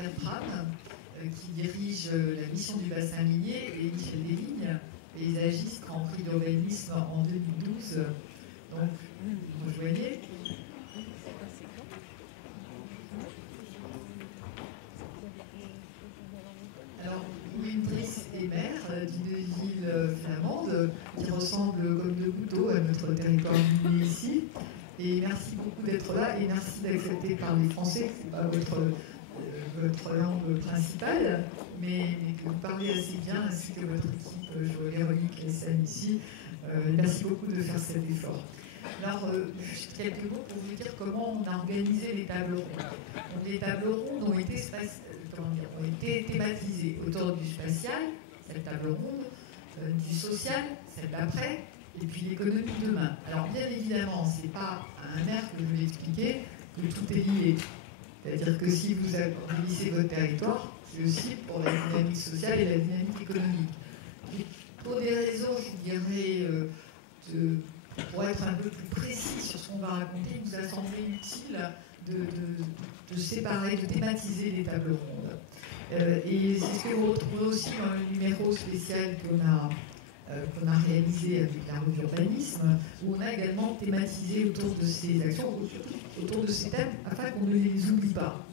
Bertram, qui dirige la mission du bassin minier, et Michel Deslignes, paysagiste, Grand Prix d'urbanisme en 2012. Donc, vous rejoignez. Alors, Wim Dries est maire d'une ville flamande qui ressemble comme deux gouttes d'eau à notre territoire minier ici. Et merci beaucoup d'être là et merci d'accepter de parler français. Ce n'est pas votre langue principale, mais que vous parlez assez bien, ainsi que votre équipe, Véronique et Sam ici. Merci beaucoup de faire cet effort. Alors, juste quelques mots pour vous dire comment on a organisé les tables rondes. Donc, les tables rondes ont été thématisées autour du spatial, cette table ronde, du social, celle d'après, et puis l'économie de demain. Alors, bien évidemment, ce n'est pas à un maire que je vais expliquer que tout est lié. C'est-à-dire que si vous agrandissez votre territoire, c'est aussi pour la dynamique sociale et la dynamique économique. Et pour des raisons, je dirais, pour être un peu plus précis sur ce qu'on va raconter, il nous a semblé utile de séparer, de thématiser les tables rondes. Et c'est ce que vous retrouvez aussi dans le numéro spécial qu'on a réalisé avec la revue Urbanisme, où on a également thématisé autour de ces actions, autour de ces thèmes, afin qu'on ne les oublie pas.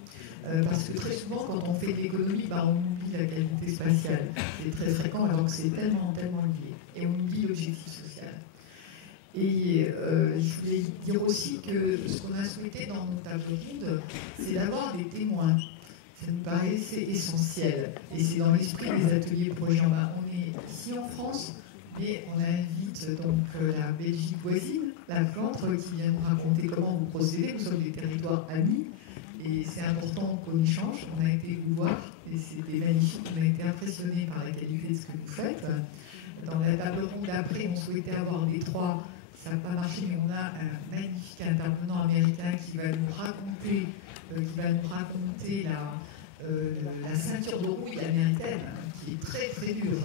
Parce que très souvent, quand on fait de l'économie, on oublie la qualité spatiale. C'est très fréquent, alors que c'est tellement lié. Et on oublie l'objectif social. Et je voulais dire aussi que ce qu'on a souhaité dans nos tables rondes, c'est d'avoir des témoins. Ça nous paraissait essentiel. Et c'est dans l'esprit des ateliers projets en main. On est ici en France, mais on invite donc la Belgique voisine, la Flandre, qui vient nous raconter comment vous procédez. Nous sommes des territoires amis. Et c'est important qu'on échange. On a été vous voir et c'était magnifique. On a été impressionnés par la qualité de ce que vous faites. Dans la table ronde d'après, on souhaitait avoir des trois. Ça n'a pas marché, mais on a un magnifique intervenant américain qui va nous raconter, la ceinture de rouille américaine, qui est très très dure,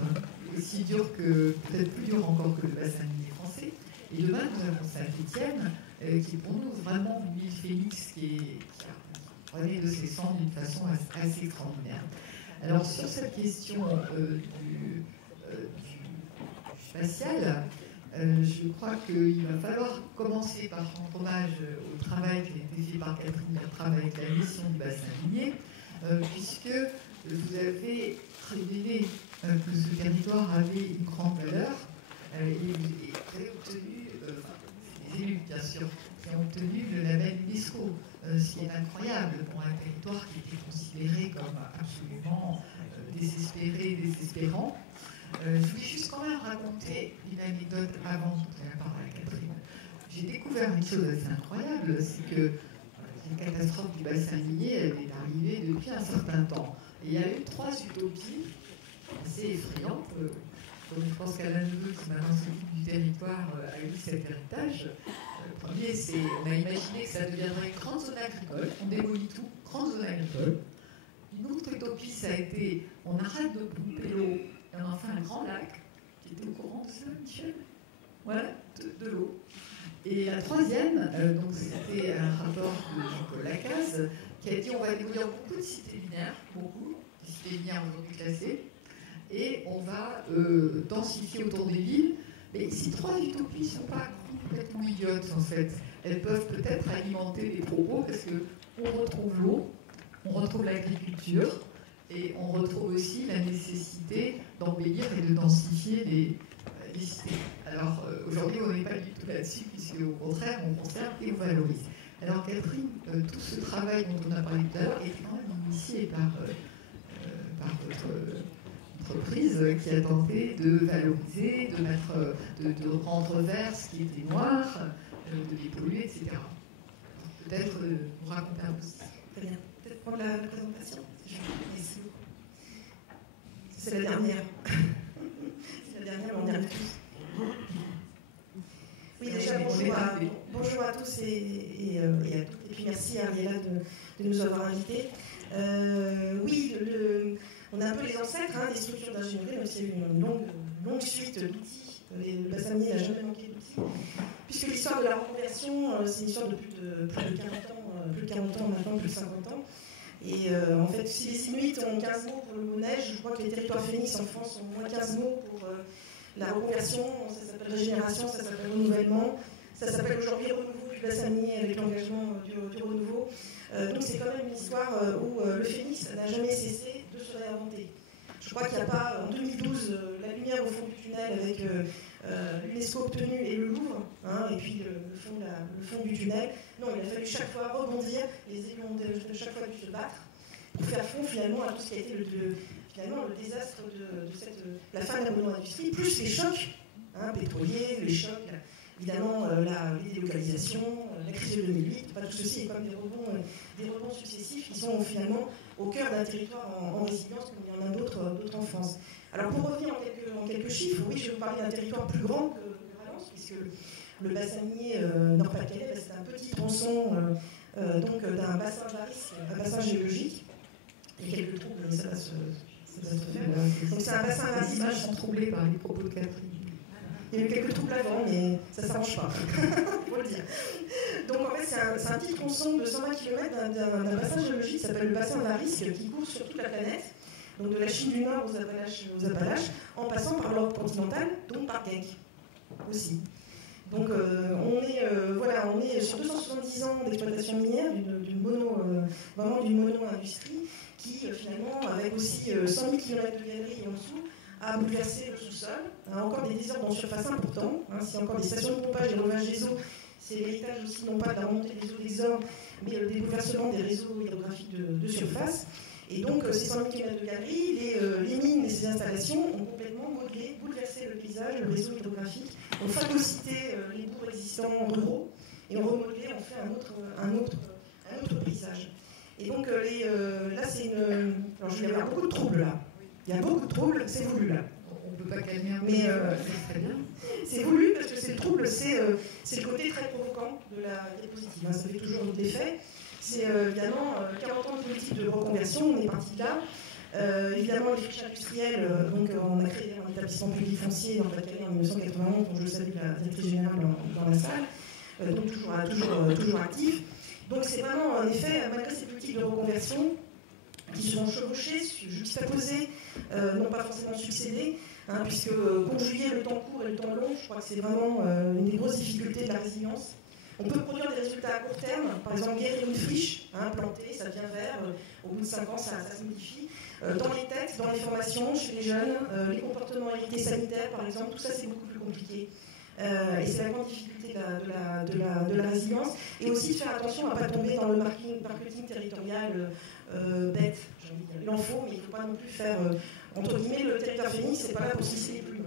aussi dure que, peut-être plus dure encore que le bassin minier français. Et demain, nous avons Saint-Étienne, qui est pour nous vraiment une ville phénix qui prenait de ses cendres d'une façon assez extraordinaire. Alors sur cette question du spatial, je crois qu'il va falloir commencer par rendre hommage au travail qui a été fait par Catherine Bertram avec la mission du bassin minier, puisque vous avez révélé que ce territoire avait une grande valeur et vous avez obtenu, les élus bien sûr, qui ont obtenu le label UNESCO, ce qui est incroyable pour un territoire qui était considéré comme absolument désespérant. Je voulais juste quand même raconter une anecdote avant de donner la parole à Catherine. J'ai découvert une chose assez incroyable, c'est que la catastrophe du bassin minier, elle est arrivée depuis un certain temps. Et il y a eu 3 utopies assez effrayantes. Comme je pense qu'Alain Neveu, qui maintenant s'occupe du territoire, a eu cet héritage. Le premier, c'est on a imaginé que ça deviendrait une grande zone agricole. On démolit tout, grande zone agricole. Une autre utopie, ça a été on arrête de pomper l'eau. Et on a fait un grand lac, qui était au courant de ça, Michel. Voilà, de l'eau. Et la troisième, donc c'était un rapport de Jean-Paul Lacaze, qui a dit on va démolir beaucoup de cités binaires, beaucoup de cités binaires aujourd'hui classées, et on va densifier autour des villes. Mais ces 3 utopies ne sont pas complètement idiotes, en fait. Elles peuvent peut-être alimenter les propos, parce qu'on retrouve l'eau, on retrouve l'agriculture, et on retrouve aussi la nécessité d'embellir et de densifier les cités. Alors aujourd'hui, on n'est pas du tout là-dessus, puisque au contraire, on conserve et on valorise. Alors Catherine, tout ce travail dont on a parlé tout à l'heure est quand même initié par votre entreprise qui a tenté de valoriser, de rendre vert ce qui était noir, de dépolluer, etc. Peut-être vous raconter un peu ça. Très bien. Peut-être prendre la présentation. C'est la dernière. C'est la dernière, mais on y arrive tous. Oui, déjà, bonjour à tous et à toutes. Et puis merci à Ariella de nous avoir invités. Oui, on est un peu les ancêtres des structures d'ingénierie, même s'il y a eu une longue suite d'outils. Le bassin minier n'a jamais manqué d'outils. Puisque l'histoire de la reconversion, c'est une histoire de plus de 40 ans, plus de 40 ans maintenant, plus de 50 ans. Et en fait, si les Inuits ont 15 mots pour le mot neige, je crois que les territoires phénix en France ont moins 15 mots pour la reconversion. Ça s'appelle régénération, ça s'appelle renouvellement, ça s'appelle aujourd'hui renouveau du bassin minier avec l'engagement du renouveau. Donc c'est quand même une histoire où le phénix n'a jamais cessé de se réinventer. Je crois qu'il n'y a pas, en 2012, la lumière au fond du tunnel avec l'UNESCO obtenu et le Louvre, hein, et puis le fond du tunnel. Non, il a fallu chaque fois rebondir, les élus ont de chaque fois dû se battre pour faire front finalement à tout ce qui a été le désastre de la fin de la mono-industrie, plus les chocs pétroliers, les chocs, évidemment les délocalisations, la crise de 2008, tout ceci est comme des rebonds successifs qui sont finalement au cœur d'un territoire en résilience comme il y en a d'autres en France. Alors pour revenir en quelques chiffres, oui, je vais vous parler d'un territoire plus grand que Valence, puisque le bassin minier Nord-Pas-de-Calais, c'est un petit tronçon donc d'un bassin varisque, un bassin géologique. Il y a quelques troubles, mais ça va se faire. Donc c'est un bassin varisque. Les images sont troublées par les propos de Catherine. Il y a eu quelques troubles avant, mais ça ne s'arrange pas, il faut le dire. Donc en fait, c'est un petit tronçon de 120 km d'un bassin géologique qui s'appelle le bassin varisque, qui court sur toute la planète, donc de la Chine du Nord aux Appalaches, en passant par l'Europe continentale, donc par Genk aussi. Donc on est sur 270 ans d'exploitation minière, vraiment d'une mono-industrie, qui finalement, avec aussi 100 000 km de galeries en dessous, a bouleversé le sous-sol. Encore des désordres en surface importants. S'il y a encore des stations de pompage et relevage des eaux, c'est l'héritage aussi non pas de la remontée des eaux des Ormes, mais des bouleversements des réseaux hydrographiques de surface. Et donc ces 100 000 km de galeries, les mines et ces installations ont complètement modelé, bouleversé le paysage, le réseau hydrographique, ont phagocyté les bourgs existants ruraux et ont remodelé, ont fait un autre paysage. Et donc là, c'est une... Alors, il y a beaucoup de troubles là. Il y a beaucoup de troubles, c'est voulu là. On ne peut pas calmer un peu, mais c'est très bien. C'est voulu parce que c'est le trouble, c'est le côté très provoquant de la diapositive. Ça fait toujours notre effet. C'est évidemment 40 ans de politique de reconversion, on est parti de là. Évidemment, les friches industrielles, donc on a créé un établissement public foncier dans le Pas-de-Calais en 1991, dont je salue la directrice générale dans la salle, donc toujours actif. Donc c'est vraiment, en effet, malgré ces politiques de reconversion, qui se sont chevauchés, juxtaposés, non pas forcément succédés, puisque conjuguer le temps court et le temps long, je crois que c'est vraiment une des grosses difficultés de la résilience. On peut produire des résultats à court terme, par exemple guérir une friche, plantée, ça devient vert, au bout de 5 ans ça se modifie. Dans les textes, dans les formations, chez les jeunes, les comportements hérités sanitaires par exemple, tout ça c'est beaucoup plus compliqué. Et c'est la grande difficulté de la résilience. Et aussi de faire attention à ne pas tomber dans le marketing territorial bête. Il en faut, mais il ne faut pas non plus faire, entre guillemets, le territoire phénix, c'est pas là pour se lisser les plumes.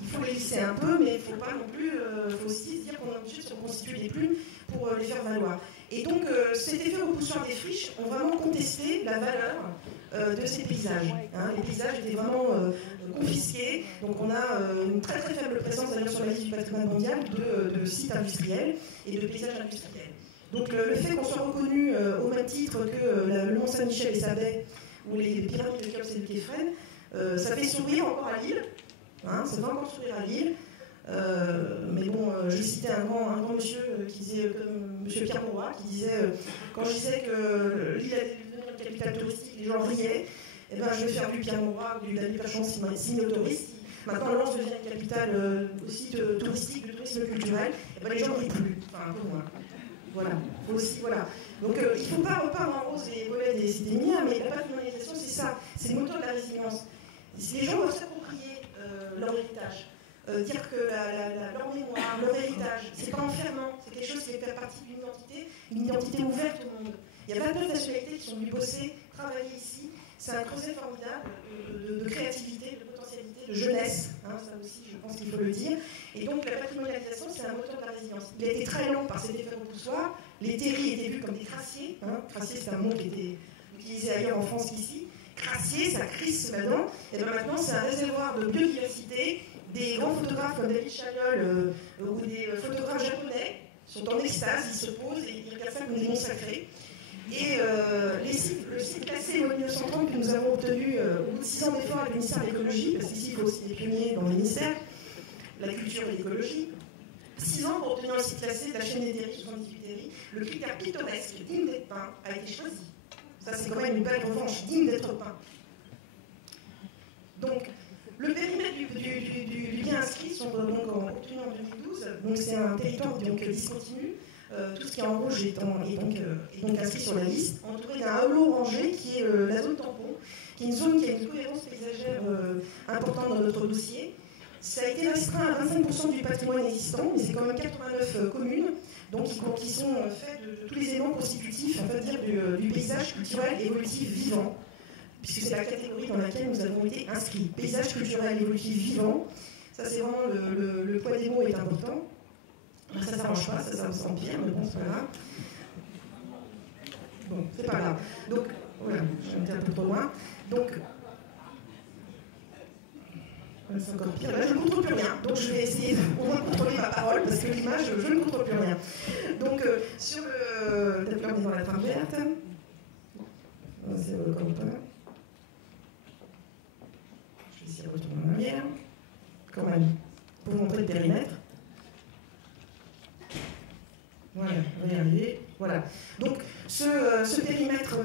Il faut les lisser un peu, mais il ne faut pas non plus, faut aussi se dire qu'on est obligé de se constituer des plumes pour les faire valoir. Et donc, cet effet repousseur des friches ont vraiment contesté la valeur de ces paysages. Les paysages étaient vraiment confisqués. Donc, on a une très très faible présence d'ailleurs sur la liste du patrimoine mondial de sites industriels et de paysages industriels. Donc, le fait qu'on soit reconnu au même titre que le Mont Saint-Michel et sa baie ou les pyramides de Khéops et de Képhren, ça fait sourire encore à Lille. Ça fait encore sourire à Lille. Mais bon, je citais un grand monsieur qui disait, comme monsieur Pierre Mauroy, qui disait quand je disais que l'île allait devenir une capitale touristique, les gens riaient. Eh ben, je vais faire du Pierre Mauroy ou du David Pachon s'il m'autorise. Maintenant, Lens devient une capitale aussi touristique, de tourisme culturel. Eh ben, les gens ne rient plus, enfin un peu moins. Voilà. Aussi, voilà. Donc il ne faut pas repeindre en rose les volets des cités minières, mais la patrimonialisation, c'est ça, c'est le moteur de la résilience. Si les gens doivent s'approprier leur héritage, dire que leur mémoire, leur héritage, c'est pas enfermant, c'est quelque chose qui fait partie d'une une identité ouverte au monde. Il y a plein de nationalités qui sont venues bosser, travailler ici. C'est un creuset formidable de créativité, de potentialité, de jeunesse. Ça aussi, je pense qu'il faut le dire. Et donc, la patrimonialisation, c'est un moteur de la résilience. Il a été très long par cet effet repoussoir. Les terris étaient vus comme des crassiers. Crassier, c'est un mot qui était utilisé ailleurs en France qu'ici. Crassier, ça crisse là-dedans. Et bien maintenant, c'est un réservoir de biodiversité. Des grands photographes comme David Chagnol ou des photographes japonais sont en extase, ils se posent et ils regardent ça comme des monts sacrés. Et le site classé en 1930 que nous avons obtenu au bout de 6 ans d'efforts avec le ministère de l'écologie, parce qu'ici il faut aussi des pionniers dans le ministère, la culture et l'écologie, 6 ans pour obtenir le site classé de la chaîne des terris, 78 terris, le critère pittoresque digne d'être peint a été choisi. Ça, c'est quand même une belle revanche digne d'être peint. Donc, le périmètre du bien inscrit sont donc obtenus en 2012. Donc, c'est un territoire donc, discontinu. Tout ce qui est en rouge est donc inscrit sur la liste, entouré d'un halo orangé qui est la zone tampon, qui est une zone qui a une cohérence paysagère importante dans notre dossier. Ça a été restreint à 25% du patrimoine existant, mais c'est quand même 89 communes, donc qui sont faites de tous les éléments constitutifs, on va dire, du paysage culturel évolutif vivant, puisque c'est la catégorie dans laquelle nous avons été inscrits. Paysage culturel évolutif vivant, ça c'est vraiment le poids des mots est important. Ça ne s'arrange pas, ça s'empire, mais bon, c'est pas grave. Bon, c'est pas grave. Donc, voilà, je vais un peu trop loin. Donc, c'est encore pire. Là, je ne contrôle plus rien. Donc, je vais essayer au moins de contrôler ma parole, parce que l'image, je ne contrôle plus rien. Donc, sur le. D'abord, on est dans la trame verte. C'est le copain. Je vais essayer de retourner en arrière. Quand même, pour montrer le périmètre. Voilà, on va y arriver. Voilà. Donc, ce périmètre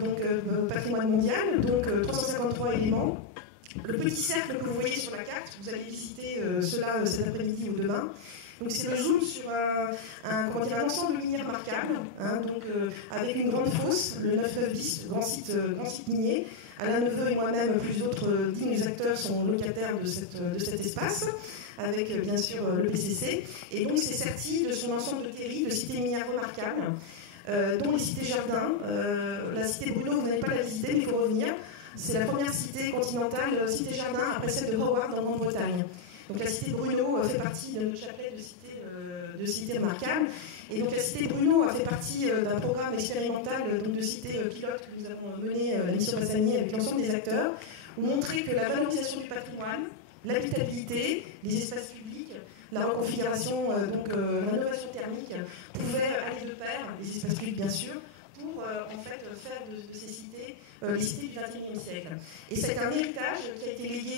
patrimoine mondial, donc 353 éléments. Le petit cercle que vous voyez sur la carte, vous allez visiter cela cet après-midi ou demain. Donc, c'est le zoom sur un ensemble minier remarquable, hein, donc, avec une grande fosse, le 9-9-10, grand site minier. Alain Neveu et moi-même, plus d'autres dignes acteurs sont locataires de cet espace, avec bien sûr le PCC. Et donc c'est serti de son ensemble de terris, de cités minières remarquables, dont les cités jardins. La cité Bruno, vous n'allez pas la visiter, mais il faut revenir. C'est la première cité continentale, cité jardin, après celle de Howard en Grande-Bretagne. Donc la cité Bruno fait partie de notre chapelet de cités remarquables. Et donc la cité Bruno a fait partie d'un programme expérimental de cités pilotes que nous avons mené à la mission Bassani avec l'ensemble des acteurs, pour montrer que la valorisation du patrimoine, l'habitabilité, les espaces publics, la reconfiguration, la rénovation thermique pouvaient aller de pair, les espaces publics bien sûr, pour en fait faire de ces cités les cités du XXIe siècle. Et c'est un héritage qui a été légué,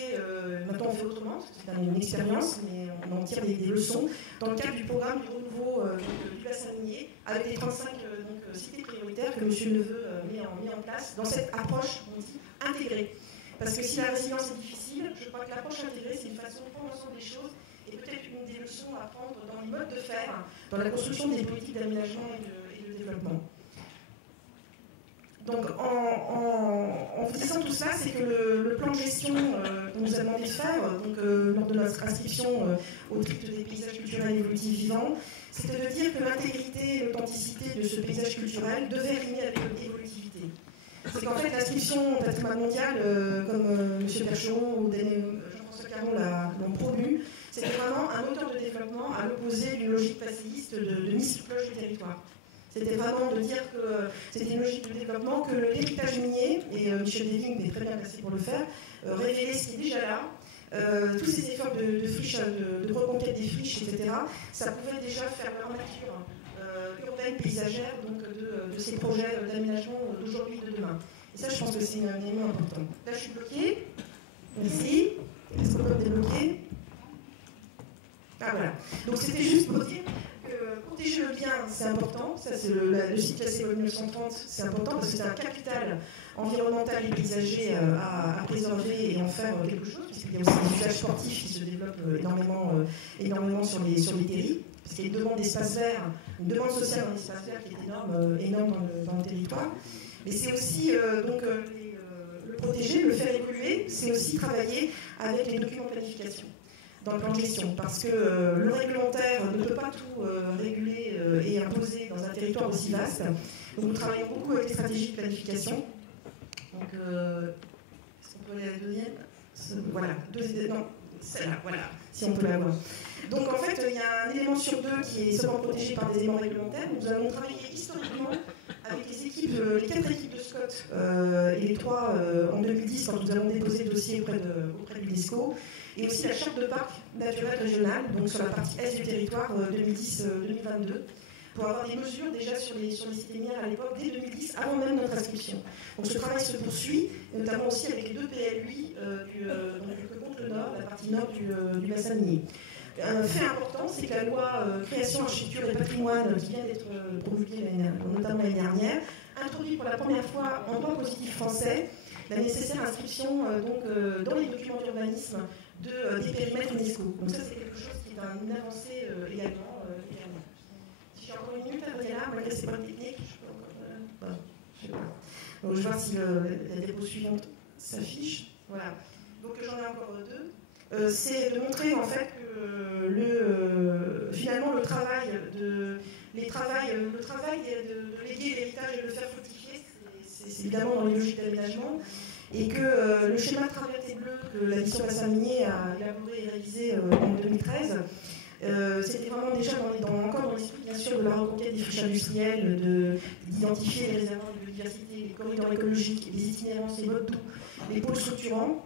maintenant on fait autrement, parce que c'est une expérience, mais on en tire des leçons, dans le cadre du programme du renouveau du bassin minier, avec les 35 cités prioritaires que M. Neveu met en place dans cette approche, on dit, intégrée. Parce que si la résilience est difficile, je crois que l'approche intégrée, c'est une façon de prendre ensemble les choses et peut-être une des leçons à prendre dans les modes de faire, dans la construction des politiques d'aménagement et de développement. Donc, en vous disant tout ça, c'est que le plan de gestion qu'on nous a demandé de faire, lors de notre inscription au titre des paysages culturels évolutifs vivants, c'était de dire que l'intégrité et l'authenticité de ce paysage culturel devaient rimer avec l'évolutivité. C'est qu'en fait, l'inscription au patrimoine mondial, comme M. Percheron ou Jean-François Caron l'ont promu, c'était vraiment un moteur de développement à l'opposé d'une logique faciliste de mise sous cloche du territoire. C'était vraiment de dire que c'était une logique de développement, que l'héritage minier, et Michel Deling est très bien placé pour le faire, révélait ce qui est déjà là. Tous ces efforts de friche, de reconquête des friches, etc., ça pouvait déjà faire leur nature urbaine, paysagère, donc de ces projets d'aménagement d'aujourd'hui et de demain. Et ça, je pense que c'est un élément important. Là, je suis bloquée. Merci. Est-ce qu'on peut me débloquer? Ah, voilà. Donc, c'était juste pour dire que protéger le bien, c'est important. Ça, c'est le site classé 1930, c'est important parce que c'est un capital environnemental et paysager à préserver et en faire quelque chose, puisqu'il y a aussi des usages sportifs qui se développent énormément sur les terris, parce qu'il y a une demande d'espace vert, une demande sociale en espace vert qui est énorme dans le territoire. Mais c'est aussi le protéger, le faire évoluer, c'est aussi travailler avec les documents de planification dans le plan de gestion, parce que le réglementaire ne peut pas tout réguler et imposer dans un territoire aussi vaste. Donc nous travaillons beaucoup avec les stratégies de planification. Donc, est-ce qu'on peut aller à la deuxième? Voilà, non, celle-là, voilà, si on peut la voir. Donc en fait, il y a un élément sur deux qui est seulement protégé par des éléments réglementaires. Nous avons travaillé historiquement avec les 4 équipes de Scott et les 3 en 2010 quand nous avons déposé le dossier auprès de l'UNESCO, et aussi la charte de parc naturel régional, donc sur la partie est du territoire 2010-2022, pour avoir des mesures déjà sur les cités minières à l'époque, dès 2010, avant même notre inscription. Donc ce travail se poursuit, notamment aussi avec les 2 PLUI que compte le Nord, la partie nord du bassin minier. Un fait important, c'est que la loi création, architecture et patrimoine qui vient d'être promulguée notamment l'année dernière introduit pour la première fois en droit positif français la nécessaire inscription dans les documents d'urbanisme des périmètres UNESCO. Donc ça, c'est quelque chose qui est une avancée également. Si j'ai encore une minute à venir là, malgré que ce n'est pas technique, je peux encore... je sais pas. Donc je vais voir si la diapo suivante s'affiche. Voilà. Donc j'en ai encore deux. C'est de montrer en fait que finalement le travail de léguer l'héritage et de le faire fructifier, c'est évidemment dans les logiques d'aménagement, et que le schéma de traversée bleue que la mission Bassin-Minier a élaboré et réalisé en 2013, c'était vraiment déjà encore dans l'esprit bien sûr de la reconquête des friches industrielles, d'identifier les réservoirs de biodiversité, les corridors écologiques, les itinérances, les modes doux, les pôles structurants.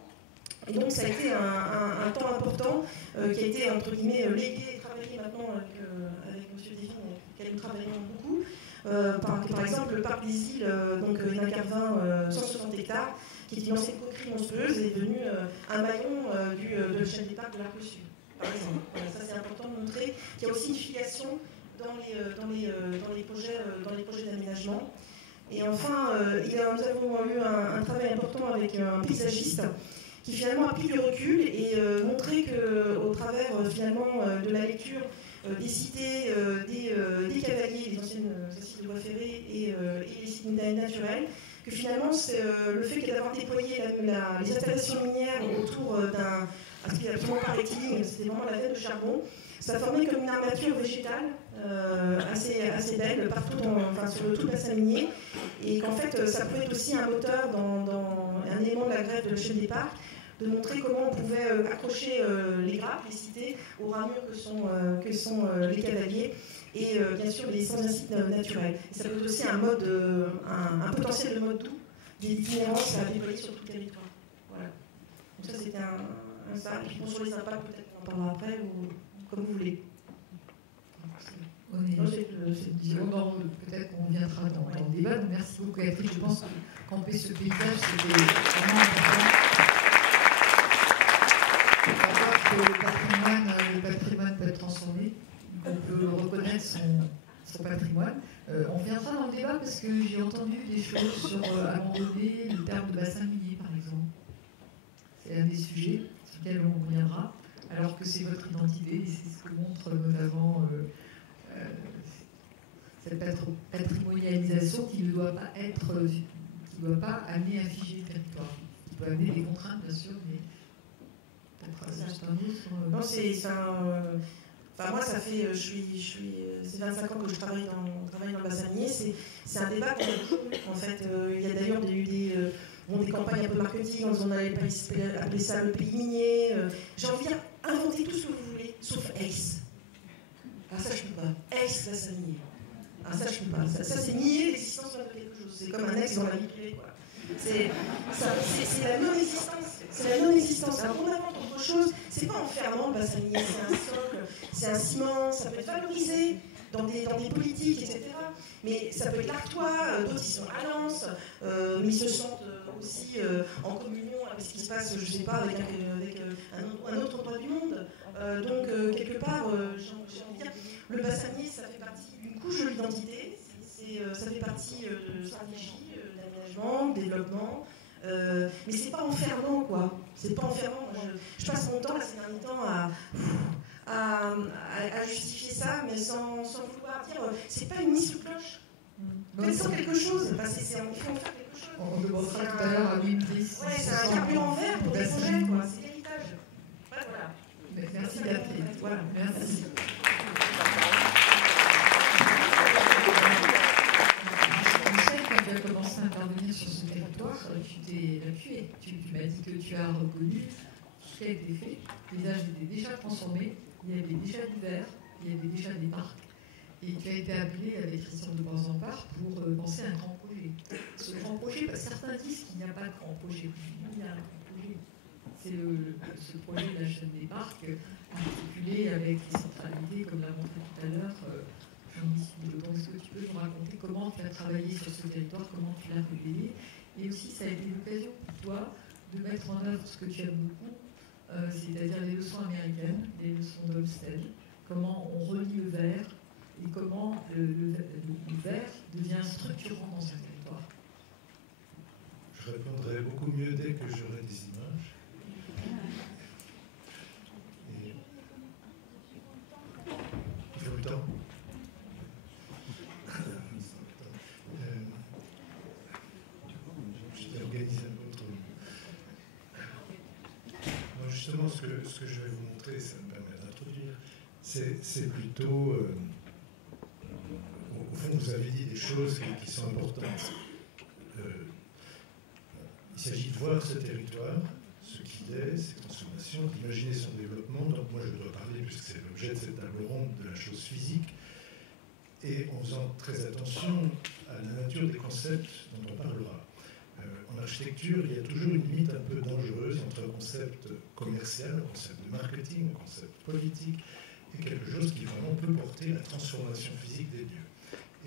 Et donc ça a été un temps important qui a été entre guillemets légué et travaillé maintenant avec M. Desvignes, avec lequel nous travaillons beaucoup. Par exemple, le parc des îles, donc Hénin-Carvin, 160 hectares, qui est une ancienne coquerie monstrueuse, est devenu un maillon de la chaîne des parcs de l'Arc-Sud, par exemple. Voilà, ça c'est important de montrer qu'il y a aussi une filiation dans les projets d'aménagement. Et enfin, nous avons eu un travail important avec un paysagiste qui finalement a pris du recul et montré qu'au travers finalement de la lecture des cités, des cavaliers, des anciennes sites de voies ferrées et les sites naturels, que finalement le fait d'avoir déployé les installations minières autour ce qui est absolument pas rectiligne, c'était vraiment la veine de charbon, ça formait comme une armature végétale assez belle partout sur tout le bassin minier, et qu'en fait ça pouvait être aussi un moteur dans un élément de la grève de la chaîne des parcs, de montrer comment on pouvait accrocher les grappes, les cités, aux ramures que sont les cavaliers, et bien sûr les sans sites naturels. Et ça peut être aussi un potentiel de mode doux, des itinérances à déployer sur tout le territoire. Voilà. Donc ça c'était ça. Et puis bon, sur les impacts, peut-être qu'on en parlera après, ou comme vous voulez. Peut-être qu'on viendra dans le débat. Donc, merci beaucoup, Catherine. Je pense que camper ce paysage, c'était vraiment important. Il faut savoir que le patrimoine peut être transformé. On peut reconnaître son patrimoine. On viendra dans le débat parce que j'ai entendu des choses sur abandonner le terme de bassin minier, par exemple. C'est un des sujets sur lesquels on reviendra, alors que c'est votre identité et c'est ce que montre notamment cette patrimonialisation qui ne doit pas amener à figer le territoire. Qui peut amener des contraintes, bien sûr, mais peut-être juste un autre. Non, c'est un. Enfin, moi, ça fait, c'est 25 ans que je travaille dans le bassin minier. C'est un débat qu'on a beaucoup. En fait, il y a d'ailleurs eu des campagnes un peu marketing, on allait appeler ça le pays minier. J'ai envie d'inventer tout ce que vous voulez, sauf ACE. Ah, ça, je ne peux pas. ACE, bassin minier. Ah, ça, je ne peux pas. Ça c'est nier l'existence de quelque chose. C'est comme un ex dans la vie privée, quoi. C'est la non-existence. C'est la non-existence. Alors qu'on invente autre chose, c'est pas enfermant le bassin minier, c'est un socle, c'est un ciment, ça peut être valorisé dans des politiques, etc. Mais ça peut être l'Artois, d'autres ils sont à Lens, mais ils se sentent aussi en communion avec ce qui se passe, je ne sais pas, avec un autre endroit du monde. Donc, quelque part, j'ai envie de dire, le bassin minier, ça fait partie d'une couche de l'identité, ça fait partie de stratégie, d'aménagement, de développement. Mais c'est pas enfermant, quoi. C'est pas enfermant. Je passe mon temps, ces derniers temps, à justifier ça, mais sans vouloir dire c'est pas une mise sous cloche. Faites-en quelque chose. Il faut en faire quelque chose. On demandera tout à l'heure à Wim Dries. Ouais, c'est un carburant vert pour des projets, quoi. C'est l'héritage. Voilà. Merci Catherine. Voilà, merci. Quand tu as commencé à intervenir sur ce territoire, tu t'es appuyé. Tu m'as dit que tu as reconnu ce qui a été fait. Le paysage était déjà transformé, il y avait déjà du vert, il y avait déjà des parcs. Et tu as été appelé avec Christian de Borzempart pour penser à un grand projet. Ce grand projet, certains disent qu'il n'y a pas de grand projet. Il y a un grand projet. C'est ce projet de la chaîne des parcs, articulé avec les centralités, comme l'a montré tout à l'heure. Donc, est-ce que tu peux nous raconter comment tu as travaillé sur ce territoire, comment tu l'as révélé, et aussi ça a été l'occasion pour toi de mettre en œuvre ce que tu aimes beaucoup, c'est-à-dire les leçons américaines, les leçons d'Olmsted, comment on relie le vert et comment le vert devient structurant dans un territoire. Je répondrai beaucoup mieux dès que j'aurai des images. Et il faut le temps. Je t'organise un peu autrement. Moi, justement, ce que je vais vous montrer, ça me permet d'introduire, c'est plutôt... au fond, vous avez dit des choses qui sont importantes. Il s'agit de voir ce territoire, ce qu'il est, ses transformations, d'imaginer son développement. Donc moi, je dois parler, puisque c'est l'objet de cette table ronde, de la chose physique, et en faisant très attention à la nature des concepts dont on parlera. En architecture, il y a toujours une limite un peu dangereuse entre un concept commercial, un concept de marketing, un concept politique, et quelque chose qui vraiment peut porter la transformation physique des lieux.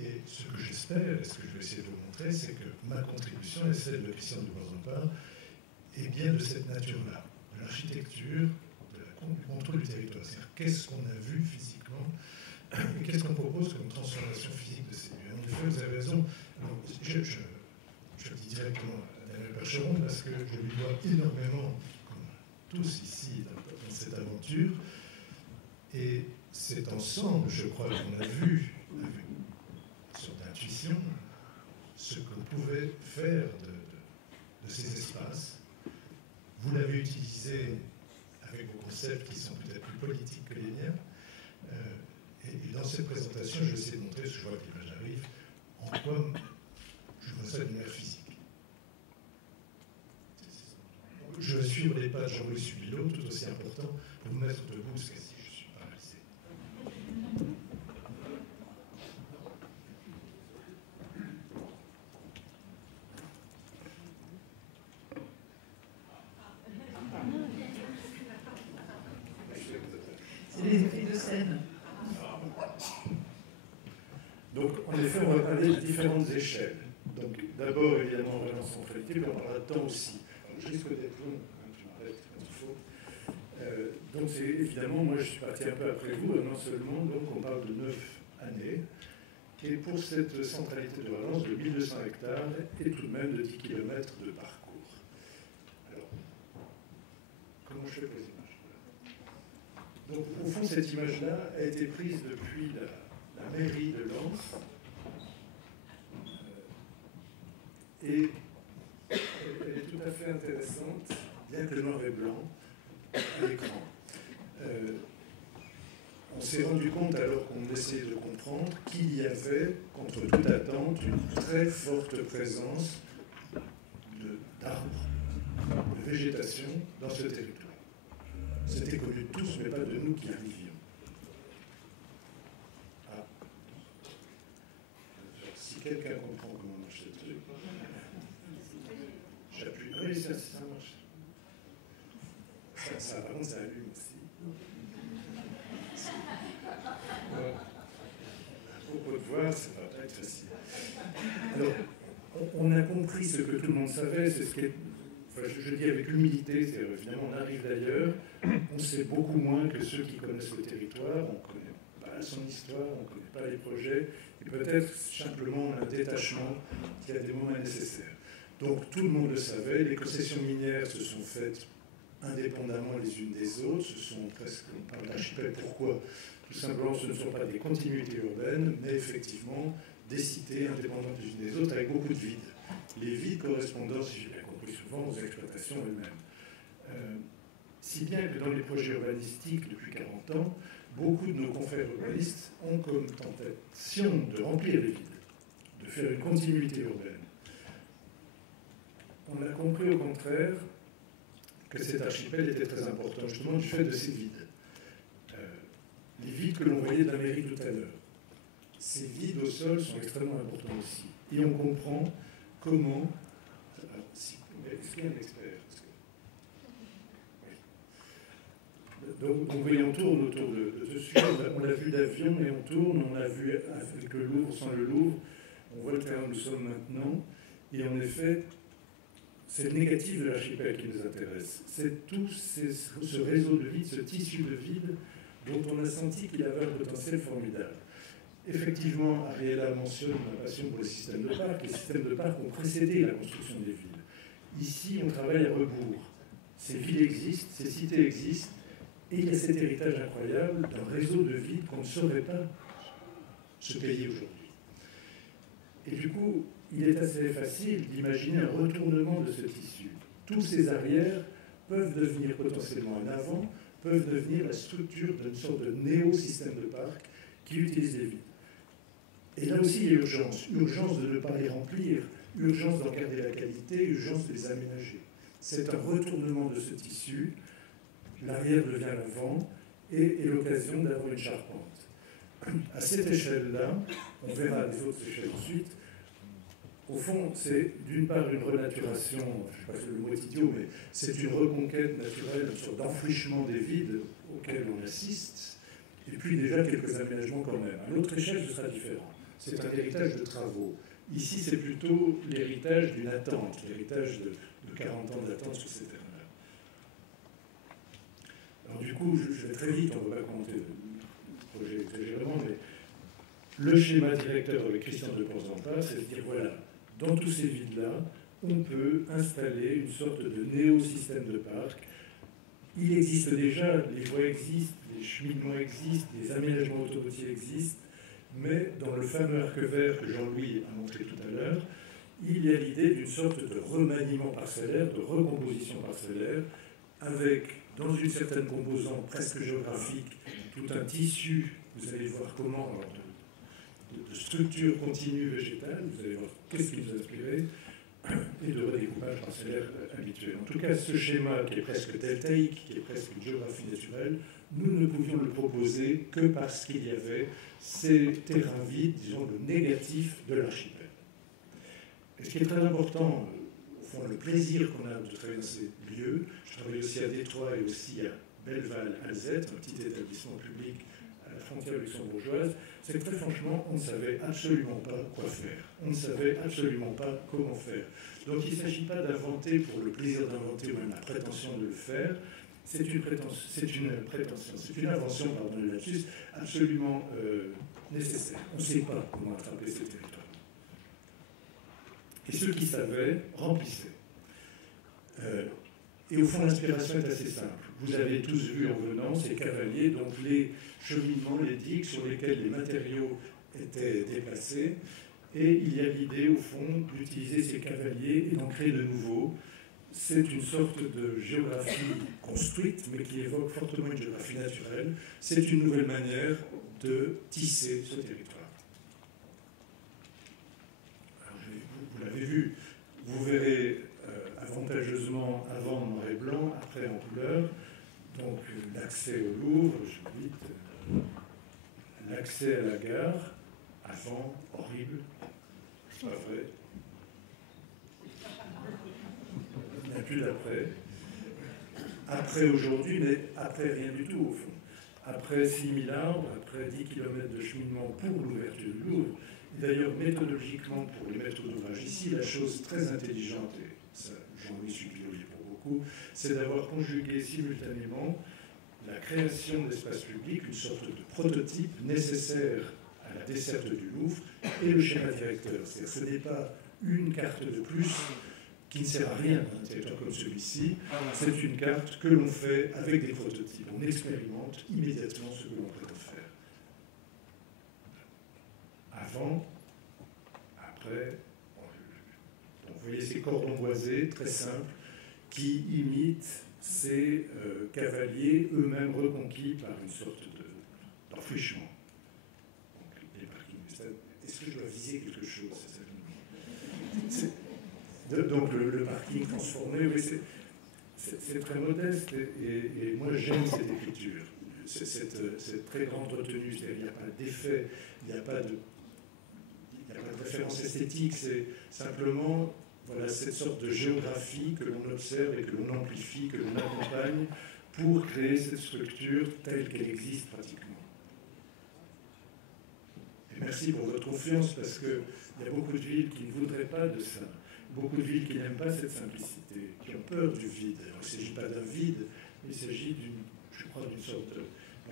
Et ce que j'espère, et ce que je vais essayer de vous montrer, c'est que ma contribution, et celle de Christian Dubois-Zompard, est bien de cette nature-là, de l'architecture, du contrôle du territoire. C'est-à-dire, qu'est-ce qu'on a vu physiquement, et qu'est-ce qu'on propose comme transformation physique de ces lieux. En effet, vous avez raison. Alors, je le dis directement à Daniel Percheron, parce que je lui dois énormément, comme tous ici, dans cette aventure. Et c'est ensemble, je crois, qu'on a vu, avec sur d'intuition, ce qu'on pouvait faire de ces espaces. Vous l'avez utilisé avec vos concepts qui sont peut-être plus politiques que les miens. Et dans cette présentation, je vais essayer de montrer, parce que je vois que l'image arrive, en quoi je vois ça d'une manière physique. Je vais suivre les pas de Jean-Louis Subilo, tout aussi important, pour vous mettre debout, parce que si je suis paralysé. C'est les effets de scène. Donc, en effet, on va parler de différentes échelles. Donc, d'abord, évidemment, vraiment centralité, puis on parlera de temps aussi. Alors, je risque d'être long, hein, tu m'arrêtes quand il faut. Donc, c'est évidemment, moi, je suis parti un peu après vous, non seulement, donc, on parle de 9 années, et pour cette centralité de Valence de 1200 hectares et tout de même de 10 km de parcours. Alors, comment je fais pour les images? Donc, au fond, cette image-là a été prise depuis la mairie de Lens, et elle est tout à fait intéressante, bien que noir et blanc, à l'écran. On s'est rendu compte, alors qu'on essayait de comprendre, qu'il y avait, contre toute attente, une très forte présence d'arbres, de végétation dans ce territoire. C'était connu de tous, mais pas de nous qui arrivions. Ah. Si quelqu'un comprend comment marche ce truc, j'appuie. Ah oui, ça marche. Ça, par contre, ça allume aussi. Pour voir, ça ne va pas être facile. Alors, on a compris ce que tout le monde savait, c'est ce qui est. Enfin, je dis avec humilité, c'est finalement on arrive d'ailleurs, on sait beaucoup moins que ceux qui connaissent le territoire, on ne connaît pas son histoire, on ne connaît pas les projets, et peut-être simplement un détachement qui a des moments nécessaires. Donc tout le monde le savait, les concessions minières se sont faites indépendamment les unes des autres, ce sont presque, on parle d'archipel, pourquoi? Tout simplement, ce ne sont pas des continuités urbaines, mais effectivement des cités indépendantes les unes des autres avec beaucoup de vides. Les vides correspondant, si j'ai bien compris, souvent aux exploitations elles-mêmes. Si bien que dans les projets urbanistiques depuis 40 ans, beaucoup de nos confrères urbanistes ont comme tentation de remplir les vides, de faire une continuité urbaine. On a compris au contraire que cet archipel était très important, justement du fait de ces vides. Les vides que l'on voyait de la mairie tout à l'heure. Ces vides au sol sont extrêmement importants aussi. Et on comprend comment... Est-ce qu'il y a un expert? Oui. Donc, vous voyez, on tourne autour de ce sujet. On l'a vu d'avion et on tourne. On l'a vu avec le Louvre, sans le Louvre. On voit le terrain où nous sommes maintenant. Et en effet, c'est le négatif de l'archipel qui nous intéresse. C'est tout ce réseau de vide, ce tissu de vide dont on a senti qu'il avait un potentiel formidable. Effectivement, Ariella mentionne ma passion pour les systèmes de parcs. Les systèmes de parcs ont précédé la construction des villes. Ici, on travaille à rebours. Ces villes existent, ces cités existent, et il y a cet héritage incroyable d'un réseau de villes qu'on ne saurait pas se payer aujourd'hui. Et du coup, il est assez facile d'imaginer un retournement de ce tissu. Tous ces arrières peuvent devenir potentiellement un avant, peuvent devenir la structure d'une sorte de néo-système de parc qui utilise les villes. Et là aussi, il y a urgence. Urgence de ne pas les remplir, urgence d'en garder la qualité, urgence de les aménager. C'est un retournement de ce tissu. L'arrière devient l'avant et l'occasion d'avoir une charpente. À cette échelle-là, on verra les autres échelles ensuite. Au fond, c'est d'une part une renaturation, je ne sais pas si le mot est idiot, mais c'est une reconquête naturelle, une sorte d'enfrichement des vides auxquels on assiste, et puis déjà quelques aménagements quand même. À l'autre échelle, ce sera différent. C'est un héritage de travaux. Ici, c'est plutôt l'héritage d'une attente, l'héritage de 40 ans d'attente sur ces terrains-là. Alors du coup, je vais très vite, on ne va pas commenter le projet exagérément, mais le schéma directeur avec Christian de Portzamparc, c'est de dire, voilà, dans tous ces vides-là, on peut installer une sorte de néo-système de parc. Il existe déjà, les voies existent, les cheminements existent, les aménagements autoroutiers existent, mais dans le fameux arc vert que Jean-Louis a montré tout à l'heure, il y a l'idée d'une sorte de remaniement parcellaire, de recomposition parcellaire, avec, dans une certaine composante presque géographique, tout un tissu, vous allez voir comment, alors, de structure continue végétale, vous allez voir qu'est-ce qui nous a inspiré, et de redécoupage parcellaire habituel. En tout cas, ce schéma qui est presque deltaïque, qui est presque une géographie naturelle, nous ne pouvions le proposer que parce qu'il y avait ces terrains vides, disons le négatif de l'archipel. Et ce qui est très important, au fond, le plaisir qu'on a de travailler dans ces lieux, je travaille aussi à Détroit et aussi à Belleval-Alzette, un petit établissement public à la frontière luxembourgeoise, c'est que très franchement, on ne savait absolument pas quoi faire. On ne savait absolument pas comment faire. Donc il ne s'agit pas d'inventer pour le plaisir d'inventer ou même la prétention de le faire. C'est une invention, pardon, le lapsus, absolument nécessaire. On ne sait pas comment attraper ces territoires. Et ceux qui savaient remplissaient. Et au fond, l'inspiration est assez simple. Vous avez tous vu en venant ces cavaliers, donc les cheminements, les digues sur lesquels les matériaux étaient déplacés. Et il y a l'idée, au fond, d'utiliser ces cavaliers et d'en créer de nouveaux. C'est une sorte de géographie construite, mais qui évoque fortement une géographie naturelle. C'est une nouvelle manière de tisser ce territoire. Alors, vous l'avez vu, vous verrez avantageusement avant en noir et blanc, après en couleur. Donc l'accès au Louvre, je vite, l'accès à la gare, avant, horrible, c'est pas vrai. Il n'y a plus d'après. Après aujourd'hui, mais après rien du tout au fond. Après 6000 arbres, après 10 km de cheminement pour l'ouverture du Louvre. D'ailleurs, méthodologiquement, pour les maîtres d'ouvrage ici, la chose très intelligente, et ça, Jean-Louis Suppioli pour beaucoup, c'est d'avoir conjugué simultanément la création d'espaces publics, une sorte de prototype nécessaire à la desserte du Louvre, et le schéma directeur. C'est-à-dire que ce n'est pas une carte de plus qui ne sert à rien dans un territoire comme celui-ci, c'est une carte que l'on fait avec des prototypes. On expérimente immédiatement ce que l'on prétend faire. Avant, après, vous voyez ces cordons boisés, très simples, qui imitent ces cavaliers eux-mêmes reconquis par une sorte d'enfrichement. Est-ce que je dois viser quelque chose? Donc le parking transformé, oui, c'est très modeste et moi j'aime cette écriture, cette très grande retenue, c'est-à-dire il n'y a pas d'effet, il n'y a pas de référence esthétique, c'est simplement voilà, cette sorte de géographie que l'on observe et que l'on amplifie, que l'on accompagne pour créer cette structure telle qu'elle existe pratiquement. Et merci pour votre confiance parce qu'il y a beaucoup de villes qui ne voudraient pas de ça. Beaucoup de villes qui n'aiment pas cette simplicité, qui ont peur du vide. Alors, il ne s'agit pas d'un vide, mais il s'agit je crois, d'une sorte de...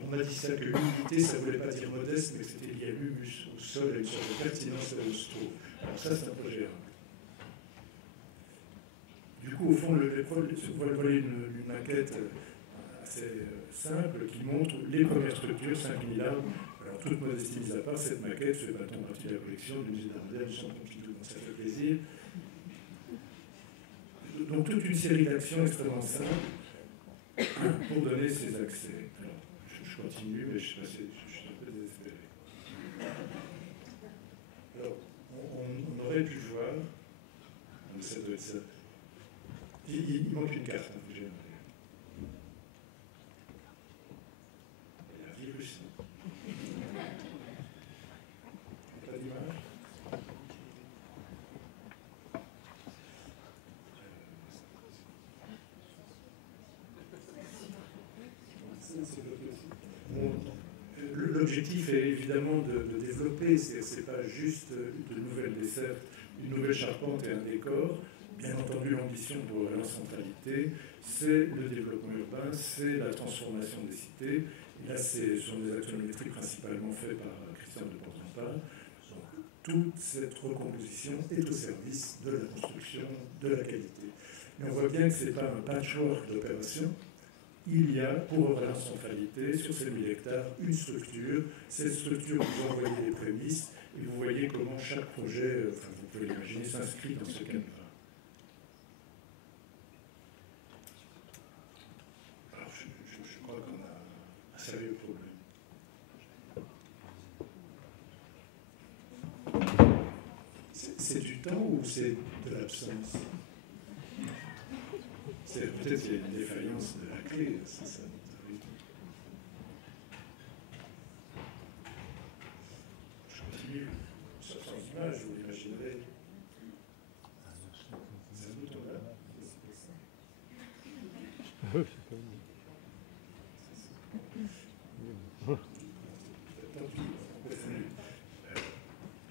On m'a dit ça que l'humilité, ça ne voulait pas dire modeste, mais que c'était lié à l'humus, au sol, à une sorte de pertinence là où on se trouve. Alors ça, c'est un projet. Du coup, au fond, voilà une maquette assez simple qui montre les premières structures, 5000 arbres. Alors, toute modestie mise à part, cette maquette fait maintenant partie de la collection du musée d'Ardenne, du Centre Pompidou, donc ça fait plaisir. Donc, toute une série d'actions extrêmement simples pour donner ces accès. Alors, je continue, mais je suis un peu désespéré. Alors, on aurait pu voir, donc ça doit être ça. Il manque une carte, hein, j'ai il y a un virus. Pas d'image. L'objectif est évidemment de développer, c'est pas juste de nouvelles dessertes, une nouvelle charpente et un décor. Bien entendu, l'ambition pour la centralité, c'est le développement urbain, c'est la transformation des cités. Et là, ce sont des actionnométries principalement faites par Christian de Portental. Donc, toute cette recomposition est au service de la construction, de la qualité. Mais on voit bien que ce n'est pas un patchwork d'opérations. Il y a, pour la centralité, sur ces 1000 hectares, une structure. Cette structure, vous envoyez les prémices et vous voyez comment chaque projet, enfin, vous pouvez l'imaginer, s'inscrit dans ce cadre. Alors, je crois qu'on a un sérieux problème. C'est du temps ou c'est de l'absence? Peut-être qu'il y a une défaillance de la clé, c'est ça. Je continue. Sans image, vous l'imaginerez. C'est un bouton là. En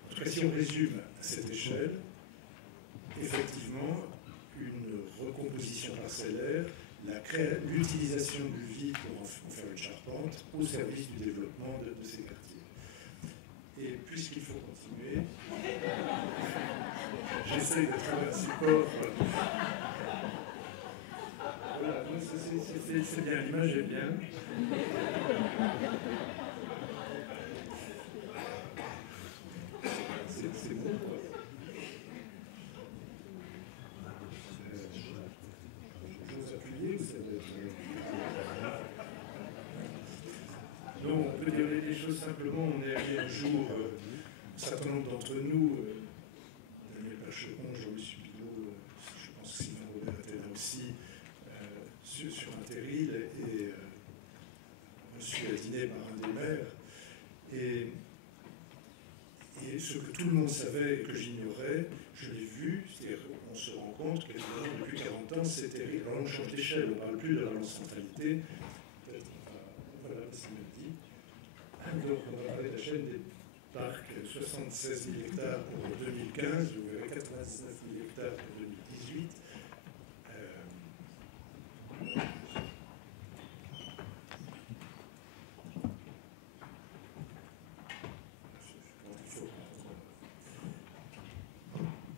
tout cas, si on résume à cette échelle, effectivement, une recomposition parcellaire, l'utilisation du vide pour en faire une charpente au service du développement de ces quartiers. Et puisqu'il faut continuer, j'essaie de trouver un support. Voilà, c'est bien, l'image est bien. C'est bon, quoi. Donc, on peut dire les choses simplement. On est allé un jour, un certain nombre d'entre nous, Daniel Pachon, Jean-Louis Supinot, je pense que Sylvain Robert était là aussi, sur un terril et reçu à dîner par un des maires. Et ce que tout le monde savait et que j'ignorais, je l'ai vu, c'est-à-dire on se rend compte que depuis 40 ans, c'est terrible. Alors on change d'échelle, on ne parle plus de la centralité. Peut-être on va la passer dit. Donc on va parler de la chaîne des parcs, 76 000 hectares pour 2015, vous verrez 99 000 hectares pour 2018.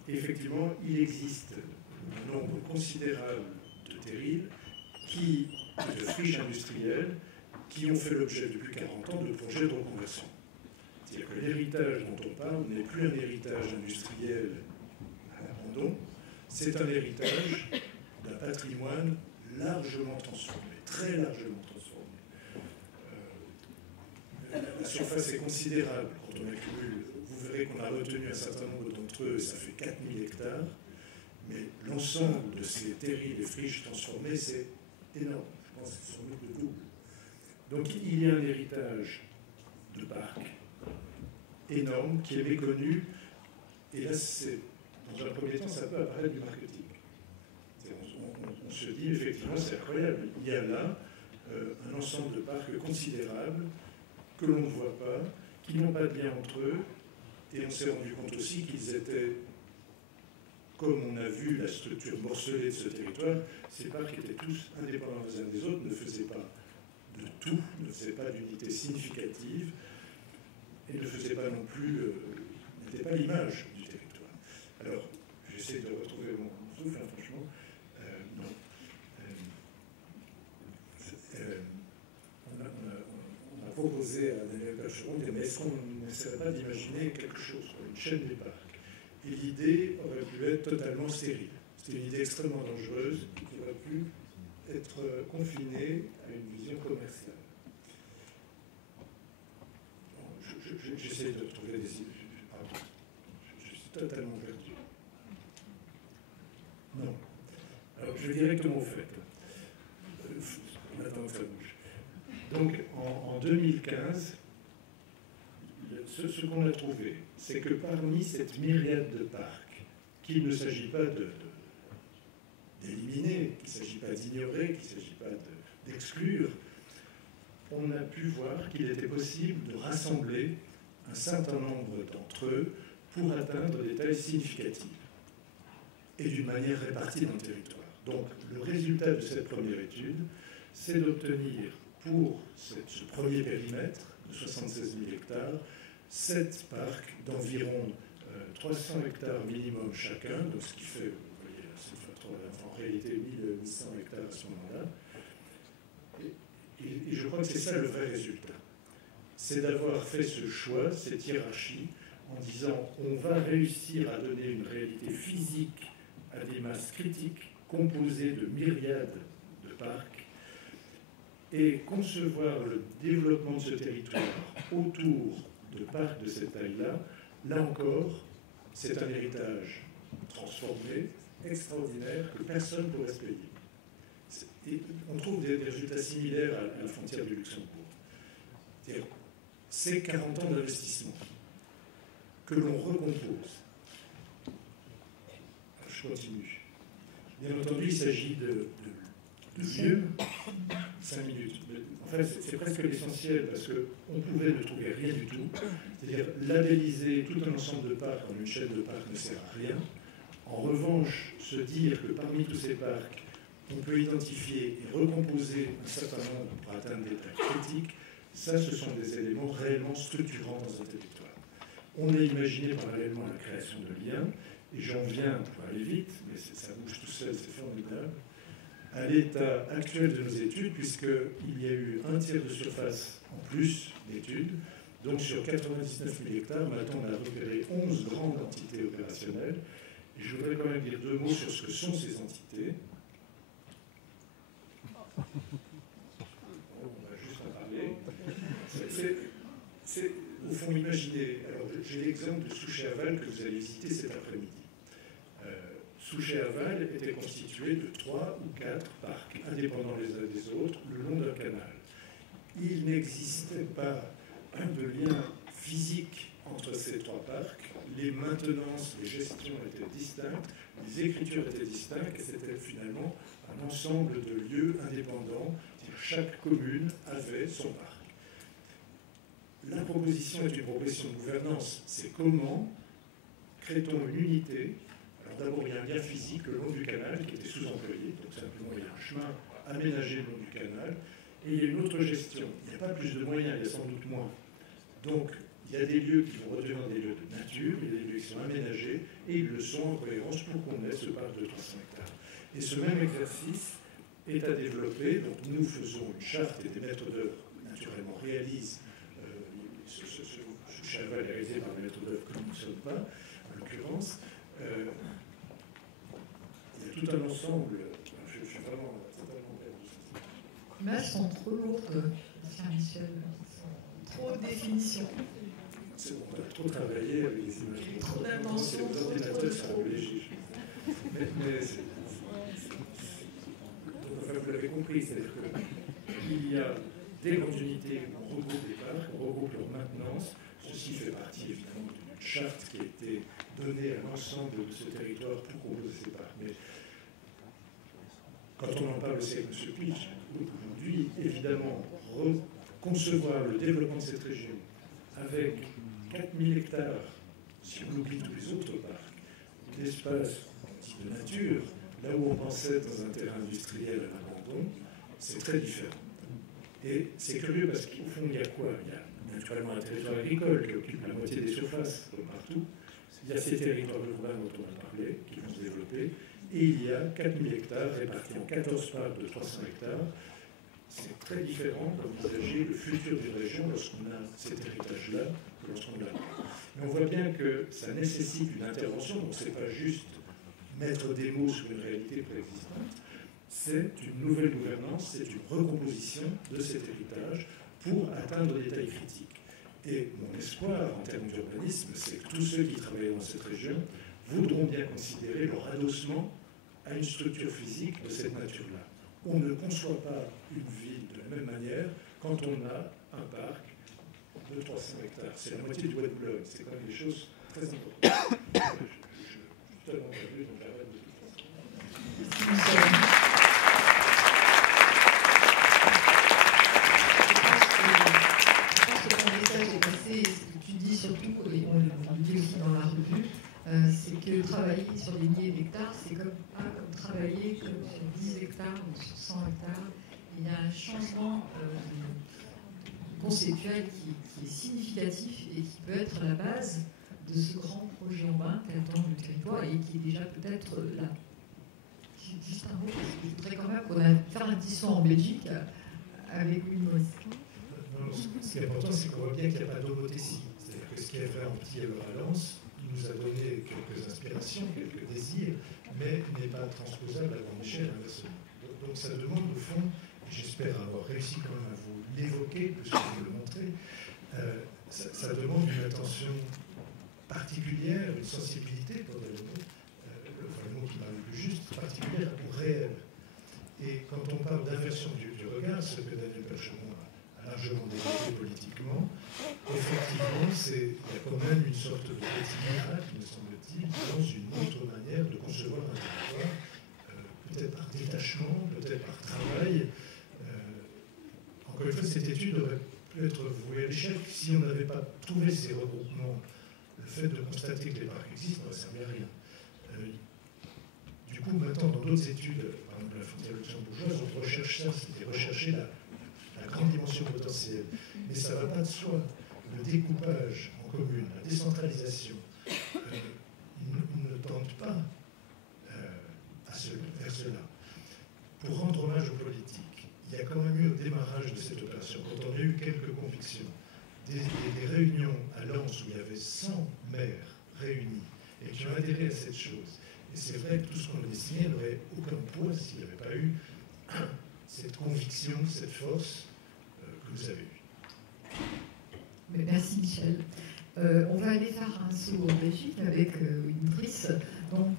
Effectivement, il existe un nombre considérable de terrils, de friches industrielles, qui ont fait l'objet depuis 40 ans de projets de reconversion. C'est-à-dire que l'héritage dont on parle n'est plus un héritage industriel à l'abandon, c'est un héritage d'un patrimoine largement transformé, très largement transformé. La surface est considérable quand on accumule. Vous verrez qu'on a retenu un certain nombre d'entre eux, ça fait 4000 hectares, mais l'ensemble de ces terrils et friches transformées, c'est énorme. Je pense que c'est sans doute le double. Donc il y a un héritage de parcs énorme qui est méconnu, et là, dans un premier temps, ça peut apparaître du marketing. On se dit, effectivement, c'est incroyable. Il y a là un ensemble de parcs considérables que l'on ne voit pas, qui n'ont pas de lien entre eux, et on s'est rendu compte aussi qu'ils étaient, comme on a vu la structure morcelée de ce territoire, ces parcs étaient tous indépendants les uns des autres, ne faisaient pas de tout, ne faisaient pas d'unité significative, et ne faisaient pas non plus, n'étaient pas l'image du territoire. Alors, j'essaie de retrouver mon souffle, hein, franchement. proposé à Daniel Percheron, mais est-ce qu'on n'essaierait pas d'imaginer quelque chose, une chaîne des parcs? Et l'idée aurait pu être totalement stérile. C'était une idée extrêmement dangereuse qui aurait pu être confinée à une vision commerciale. J'essaie de trouver des idées. Pardon. Je suis totalement perdu. Non. Alors, je vais directement au fait. On attend que ça bouge. Donc, en 2015, ce qu'on a trouvé, c'est que parmi cette myriade de parcs, qu'il ne s'agit pas d'éliminer, qu'il ne s'agit pas d'ignorer, qu'il ne s'agit pas d'exclure, on a pu voir qu'il était possible de rassembler un certain nombre d'entre eux pour atteindre des tailles significatives et d'une manière répartie dans le territoire. Donc, le résultat de cette première étude, c'est d'obtenir pour ce premier périmètre de 76 000 hectares, 7 parcs d'environ 300 hectares minimum chacun, donc ce qui fait, vous voyez, en réalité 1800 hectares à ce moment-là. Et je crois que c'est ça le vrai résultat. C'est d'avoir fait ce choix, cette hiérarchie, en disant on va réussir à donner une réalité physique à des masses critiques composées de myriades de parcs et concevoir le développement de ce territoire autour de parcs de cette taille-là. Là encore, c'est un héritage transformé, extraordinaire, que personne ne pourrait se payer. Et on trouve des résultats similaires à la frontière du Luxembourg. C'est 40 ans d'investissement que l'on recompose. Je continue. Bien entendu, il s'agit de lieux. 5 minutes. En fait, c'est presque l'essentiel parce qu'on pouvait ne trouver rien du tout. C'est-à-dire labelliser tout un ensemble de parcs comme une chaîne de parcs ne sert à rien. En revanche, se dire que parmi tous ces parcs, on peut identifier et recomposer un certain nombre pour atteindre des tailles critiques, ça, ce sont des éléments réellement structurants dans un territoire. On a imaginé parallèlement la création de liens, et j'en viens, pour aller vite, mais ça bouge tout seul, c'est formidable, à l'état actuel de nos études, puisqu'il y a eu un tiers de surface en plus d'études. Donc sur 99 000 hectares, maintenant on a repéré 11 grandes entités opérationnelles. Et je voudrais quand même dire 2 mots sur ce que sont ces entités. On va juste en parler. C'est au fond, imaginez, alors j'ai l'exemple de Souchet-Aval que vous allez visiter cet après-midi. Souchet-Aval était constitué de 3 ou 4 parcs indépendants les uns des autres le long d'un canal. Il n'existait pas de lien physique entre ces 3 parcs. Les maintenances, les gestions étaient distinctes, les écritures étaient distinctes, et c'était finalement un ensemble de lieux indépendants. Chaque commune avait son parc. La proposition est une proposition de gouvernance. C'est comment crée-t-on une unité? Alors d'abord, il y a un lien physique le long du canal qui était sous-employé. Donc simplement, il y a un chemin aménagé le long du canal. Et il y a une autre gestion. Il n'y a pas plus de moyens, il y a sans doute moins. Donc, il y a des lieux qui vont redevenir des lieux de nature, il y a des lieux qui sont aménagés, et ils le sont en cohérence pour qu'on ait ce parc de 300 hectares. Et ce même exercice est à développer. Donc, nous faisons une charte et des maîtres d'œuvre, naturellement, réalisent ce Chaval est réalisé par des maîtres d'œuvre que nous ne sommes pas, en l'occurrence. Il y a tout un ensemble. Je suis vraiment totalement perdu. Les images sont trop lourdes, Michel. Trop de définitions. C'est bon, on a trop travaillé avec les images. Trop d'intentions. Les ordinateurs sont léger. Mais enfin, vous l'avez compris, c'est-à-dire qu'il y a des grandes unités où on regroupe les parcs, on regroupe leur maintenance. Ceci fait partie évidemment d'une charte qui a été donnée à l'ensemble de ce territoire pour composer ces parcs. Mais quand on en parle aussi avec M. Pitch, aujourd'hui, évidemment, concevoir le développement de cette région avec 4000 hectares, si on oublie tous les autres parcs, d'espace de nature, là où on pensait dans un terrain industriel à l'abandon, c'est très différent. Et c'est curieux parce qu'au fond, il y a quoi? Il y a naturellement un territoire agricole qui occupe la moitié des surfaces, comme partout. Il y a ces territoires urbains dont on a parlé, qui vont se développer. Et il y a 4000 hectares répartis en 14 parcs de 300 hectares. C'est très différent d'envisager le futur d'une région lorsqu'on a cet héritage-là que lorsqu'on l'a. Mais on voit bien que ça nécessite une intervention, donc ce n'est pas juste mettre des mots sur une réalité préexistante, c'est une nouvelle gouvernance, c'est une recomposition de cet héritage pour atteindre des tailles critiques. Et mon espoir en termes d'urbanisme, c'est que tous ceux qui travaillent dans cette région voudront bien considérer leur adossement à une structure physique de cette nature-là. On ne conçoit pas une ville de la même manière quand on a un parc de 300 hectares. C'est la moitié du bois de Boulogne. C'est quand même des choses très importantes. Je suis totalement perdu, donc j'arrête de toute façon. Surtout, et on le dit aussi dans la revue, c'est que travailler sur des milliers d'hectares, c'est pas comme travailler comme sur 10 hectares ou sur 100 hectares. Il y a un changement conceptuel qui est significatif et qui peut être la base de ce grand projet urbain qu'attend le territoire et qui est déjà peut-être là. Juste un mot, parce que je voudrais quand même qu'on a fait un disson en Belgique avec Louis Maurice. Ce qui est important, c'est qu'on voit bien qu'il n'y a pas d'homothétie. C'est-à-dire que ce qui est vrai en Petit et à Valence, il nous a donné quelques inspirations, quelques désirs, mais n'est pas transposable à grande échelle inversement. Donc ça demande au fond, j'espère avoir réussi quand même à vous l'évoquer, puisque vous le montrez, ça demande une attention particulière, une sensibilité, pour le mot qui m'a le plus juste, particulière au réel. Et quand on parle d'inversion du regard, ce que Daniel Percheron a largement développé politiquement, effectivement, il y a quand même une sorte de petit miracle, me semble-t-il, dans une autre manière de concevoir un territoire, peut-être par détachement, peut-être par travail. Encore une fois, cette étude aurait pu être vouée à l'échec si on n'avait pas trouvé ces regroupements. Le fait de constater que les parcs existent ne servait à rien. Du coup, maintenant, dans d'autres études, par exemple la frontière luxembourgeoise, on recherche ça, c'était rechercher la grande dimension potentielle. Mais ça ne va pas de soi. Le découpage en commune, la décentralisation, ne tente pas vers cela. Pour rendre hommage aux politiques, il y a quand même eu au démarrage de cette opération, quand on a eu quelques convictions, des réunions à Lens où il y avait 100 maires réunis et qui ont adhéré à cette chose. Et c'est vrai que tout ce qu'on a dessiné n'aurait aucun poids s'il n'y avait pas eu cette conviction, cette force que vous avez eue. Mais merci Michel. On va aller faire un saut en Belgique avec une Brice. Donc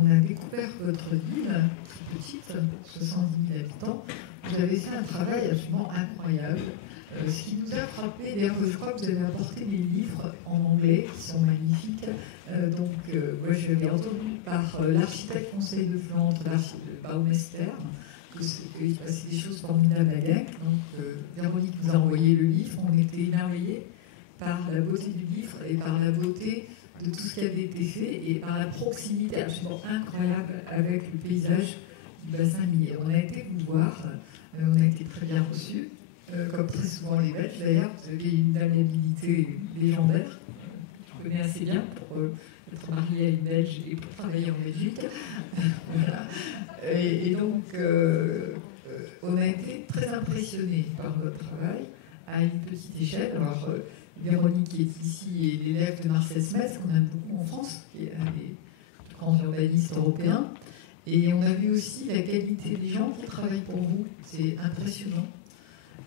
on a découvert votre ville, toute petite, 70 000 habitants. Vous avez fait un travail absolument incroyable. Ce qui nous a frappé, d'ailleurs, je crois que vous avez apporté des livres en anglais qui sont magnifiques. Moi, je l'ai entendu par l'architecte conseil de Flandre, le Baumeister, qu'il se passait des choses formidables à Genk. Donc, Véronique nous a envoyé le livre. On était émerveillés par la beauté du livre et par la beauté de tout ce qui avait été fait et par la proximité absolument incroyable avec le paysage du bassin minier. On a été vous voir, on a été très bien reçus. Comme très souvent les Belges d'ailleurs, vous avez une amiabilité légendaire, je connais assez bien pour être mariée à une Belge et pour travailler en Belgique. Voilà. Et donc, on a été très impressionnés par votre travail à une petite échelle. Alors, Véronique qui est ici est l'élève de Marcel Smets, qu'on aime beaucoup en France, qui est un des grands urbanistes européens. Et on a vu aussi la qualité des gens qui travaillent pour vous. C'est impressionnant.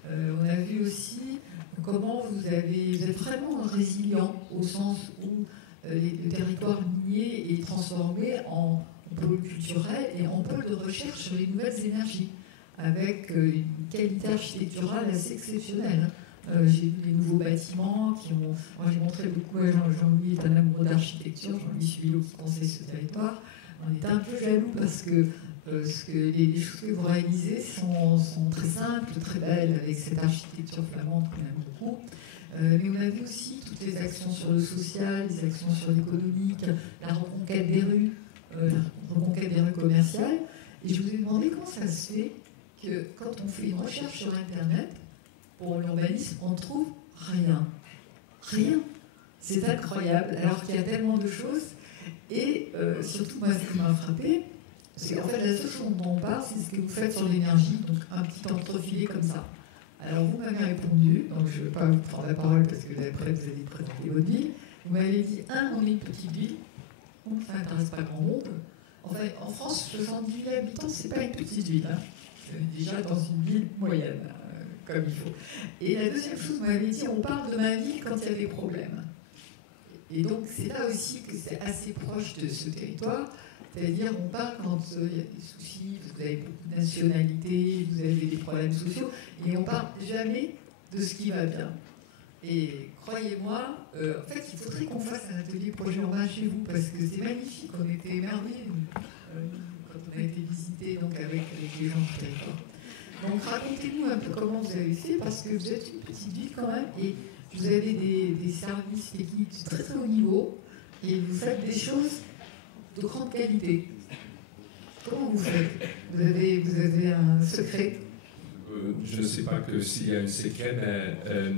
On a vu aussi comment vous êtes vraiment résilient au sens où le territoire minier est transformé en pôle culturel et en pôle de recherche sur les nouvelles énergies, avec une qualité architecturale assez exceptionnelle. J'ai vu des nouveaux bâtiments qui ont... Moi, j'ai montré beaucoup à Jean-Louis, est un amoureux d'architecture, Jean-Louis Suilot qui conseille ce territoire. On était un peu jaloux parce que les choses que vous réalisez sont très simples, très belles, avec cette architecture flamande qu'on aime beaucoup. Mais on a vu aussi toutes les actions sur le social, les actions sur l'économique, la reconquête des rues, commerciales. Et je vous ai demandé comment ça se fait que quand on fait une recherche sur Internet, pour l'urbanisme, on ne trouve rien. Rien. C'est incroyable, alors qu'il y a tellement de choses. Et surtout, moi, ce qui m'a frappé, C'est en fait la seule chose dont on parle, c'est ce que vous faites sur l'énergie, donc un petit entrefilet comme ça. Alors vous m'avez répondu, donc je ne vais pas vous prendre la parole parce que après vous allez présenter votre vie. Vous m'avez dit, on est une petite ville, ça n'intéresse pas grand monde. Enfin, en France, 70 000 habitants, c'est pas une petite ville. Hein. C'est déjà dans une ville moyenne, comme il faut. Et la deuxième chose, vous m'avez dit, on parle de ma vie quand il y a des problèmes. Et donc c'est là aussi que c'est assez proche de ce territoire. C'est-à-dire, on parle quand il y a des soucis, vous avez beaucoup de nationalités, vous avez des problèmes sociaux, et on ne parle jamais de ce qui va bien. Et croyez-moi, en fait, il faudrait qu'on fasse un atelier projet urbain chez vous, parce que c'est magnifique. On était émerveillés, quand on a été visiter donc, avec les gens du territoire. Donc racontez-nous un peu comment vous avez fait, parce que vous êtes une petite ville quand même, et vous avez des services techniques de très très haut niveau, et vous faites des choses de grande qualité. Comment vous faites? Vous avez un secret? Je ne sais pas s'il y a un secret, mais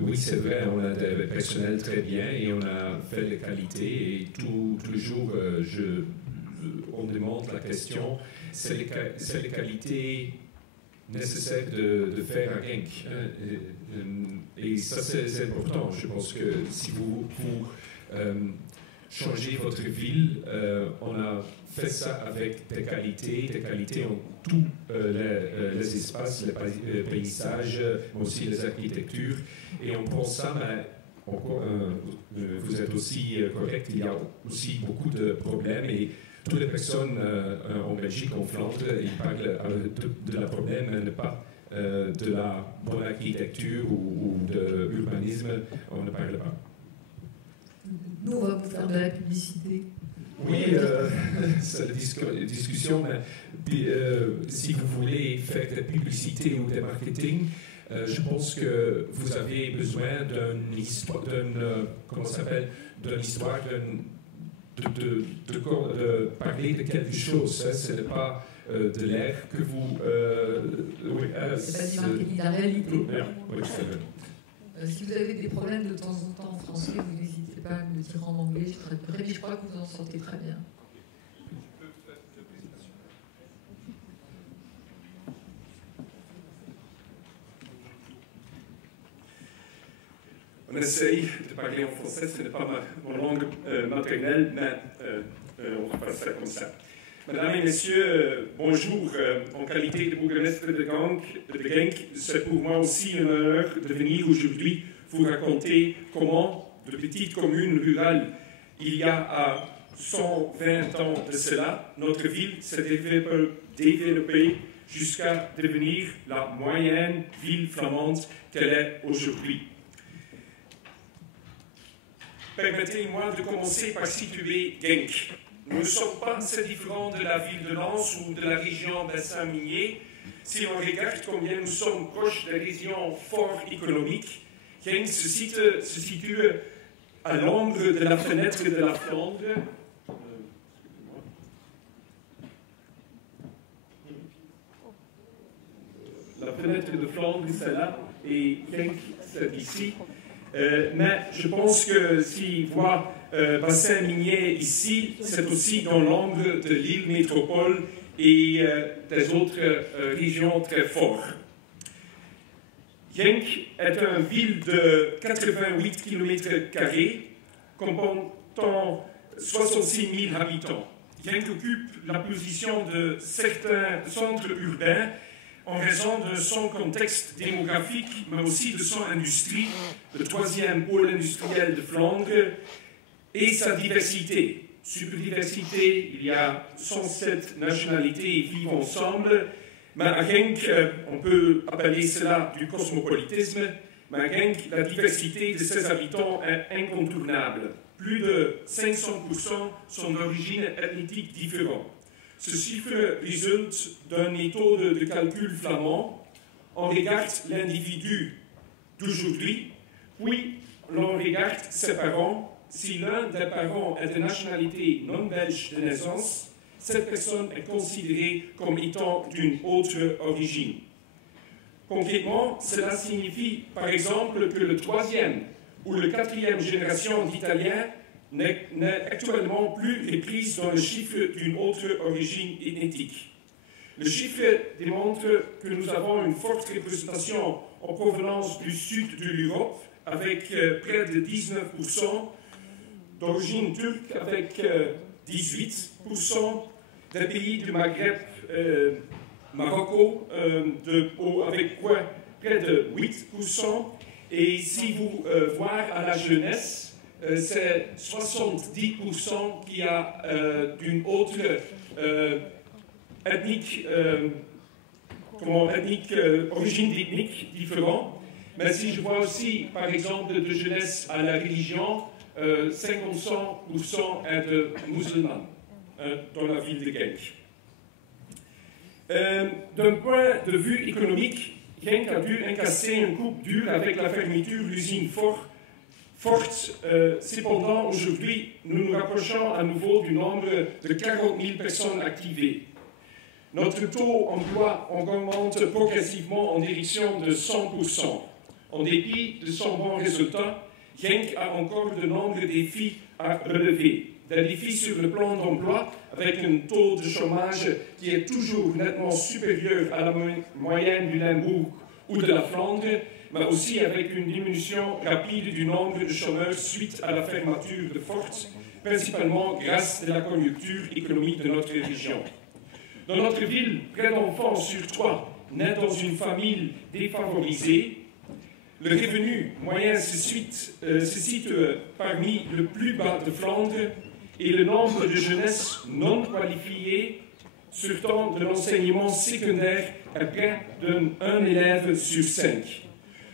oui, c'est vrai, on a des personnels très bien et on a fait de qualité. Et tous les jours, on demande la question, c'est les qualités nécessaires de faire à Genk. Et ça, c'est important. Je pense que si vous changer votre ville, on a fait ça avec des qualités en tous les espaces, les paysages, mais aussi les architectures. Et on pense ça, mais vous êtes aussi correct, il y a aussi beaucoup de problèmes et toutes les personnes en Belgique, en Flandre, ils parlent de la problème, mais pas de la bonne architecture ou de l'urbanisme, on ne parle pas. Nous, on va vous faire de la publicité. Oui, c'est la discussion, mais si vous voulez faire de la publicité ou du marketing, je pense que vous avez besoin d'une histoire, de parler de quelque chose. Ce n'est pas de l'air que vous... c'est pas du marketing, la réalité. Oui, c'est vrai. Si vous avez des problèmes de temps en temps en français, vous n'hésitez pas à me le dire en anglais, je traiterai, mais je crois que vous en sortez très bien. On essaye de parler en français, ce n'est pas mon langue maternelle, mais on va faire ça comme ça. Mesdames et messieurs, bonjour. En qualité de bourgmestre de Genk, c'est pour moi aussi un honneur de venir aujourd'hui vous raconter comment, de petites communes rurales, il y a 120 ans de cela, notre ville s'est développée jusqu'à devenir la moyenne ville flamande qu'elle est aujourd'hui. Permettez-moi de commencer par situer Genk. Nous ne sommes pas assez différents de la ville de Lens ou de la région bassin minier. Si on regarde combien nous sommes proches des régions fort économiques, Genk se situe à l'ombre de la fenêtre de la Flandre. La fenêtre de Flandre, c'est là, et Genk, c'est ici. Mais je pense que si on voit bassin minier ici, c'est aussi dans l'ombre de l'île métropole et des autres régions très fortes. Genk est une ville de 88 km², comportant 66 000 habitants. Genk occupe la position de certains centres urbains en raison de son contexte démographique, mais aussi de son industrie, le troisième pôle industriel de Flandre, et sa diversité. Super diversité, il y a 107 nationalités qui vivent ensemble, mais à Genk, on peut appeler cela du cosmopolitisme, mais à Genk, la diversité de ses habitants est incontournable. Plus de 500% sont d'origine ethnique différente. Ce chiffre résulte d'une méthode de calcul flamand. On regarde l'individu d'aujourd'hui, puis l'on regarde ses parents. Si l'un des parents est de nationalité non belge de naissance, cette personne est considérée comme étant d'une autre origine. Concrètement, cela signifie par exemple que le troisième ou le quatrième génération d'Italiens n'est actuellement plus reprise dans le chiffre d'une autre origine ethnique. Le chiffre démontre que nous avons une forte représentation en provenance du sud de l'Europe, avec près de 19%, d'origine turque avec 18%, des pays du Maghreb, Marocco, avec près de 8%, et si vous voyez à la jeunesse, c'est 70% qui a d'une autre origine ethnique différente. Mais si je vois aussi, par exemple, de jeunesse à la religion, 50% est de musulmans dans la ville de Genk. D'un point de vue économique, Genk a dû incasser un coup dur avec la fermeture de l'usine forte. Cependant, aujourd'hui, nous nous rapprochons à nouveau du nombre de 40 000 personnes activées. Notre taux d'emploi augmente progressivement en direction de 100%. En dépit de son bon résultat, Genk a encore de nombreux défis à relever. Des défis sur le plan d'emploi, avec un taux de chômage qui est toujours nettement supérieur à la moyenne du Limbourg ou de la Flandre, mais aussi avec une diminution rapide du nombre de chômeurs suite à la fermeture de Fort, principalement grâce à la conjoncture économique de notre région. Dans notre ville, près d'enfants sur 3 naissent dans une famille défavorisée. Le revenu moyen se situe parmi le plus bas de Flandre et le nombre de jeunesse non qualifiée, surtout de l'enseignement secondaire, est près d'un élève sur 5.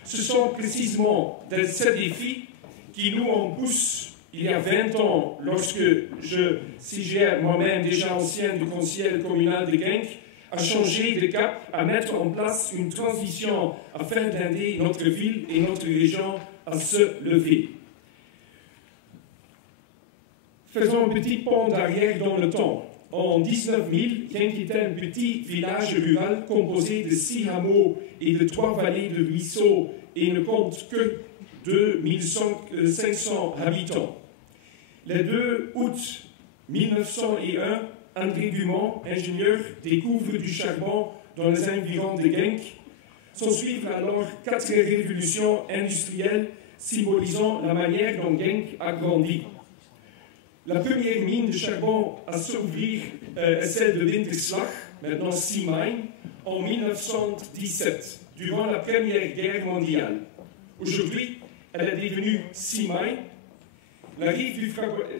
Ce sont précisément ces défis qui nous ont poussé il y a 20 ans, lorsque je siégeais moi-même déjà ancien du conseil communal de Genk, à changer de cap, à mettre en place une transition afin d'aider notre ville et notre région à se lever. Faisons un petit pont d'arrière dans le temps. En 19 000, Genk était un petit village rural composé de 6 hameaux et de 3 vallées de ruisseaux et ne compte que 2500 habitants. Le 2 août 1901, André Dumont, ingénieur, découvre du charbon dans les environs de Genk. S'ensuivent alors 4 révolutions industrielles symbolisant la manière dont Genk a grandi. La première mine de charbon à s'ouvrir est celle de Winterslag, maintenant Seamine, en 1917, durant la Première Guerre mondiale. Aujourd'hui, elle est devenue Seamine. L'arrivée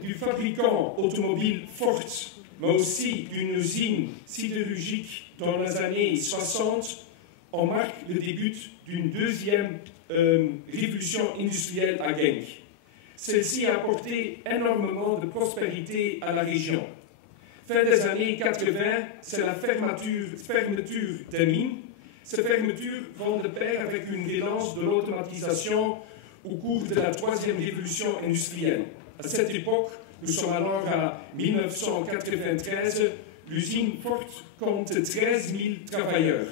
du fabricant automobile Ford, mais aussi d'une usine sidérurgique dans les années 60, en marque le début d'une deuxième révolution industrielle à Genk. Celle-ci a apporté énormément de prospérité à la région. Fin des années 80, c'est la fermeture des mines. Ces fermetures vont de pair avec une relance de l'automatisation au cours de la troisième révolution industrielle. À cette époque, nous sommes alors à 1993, l'usine Ford compte 13 000 travailleurs.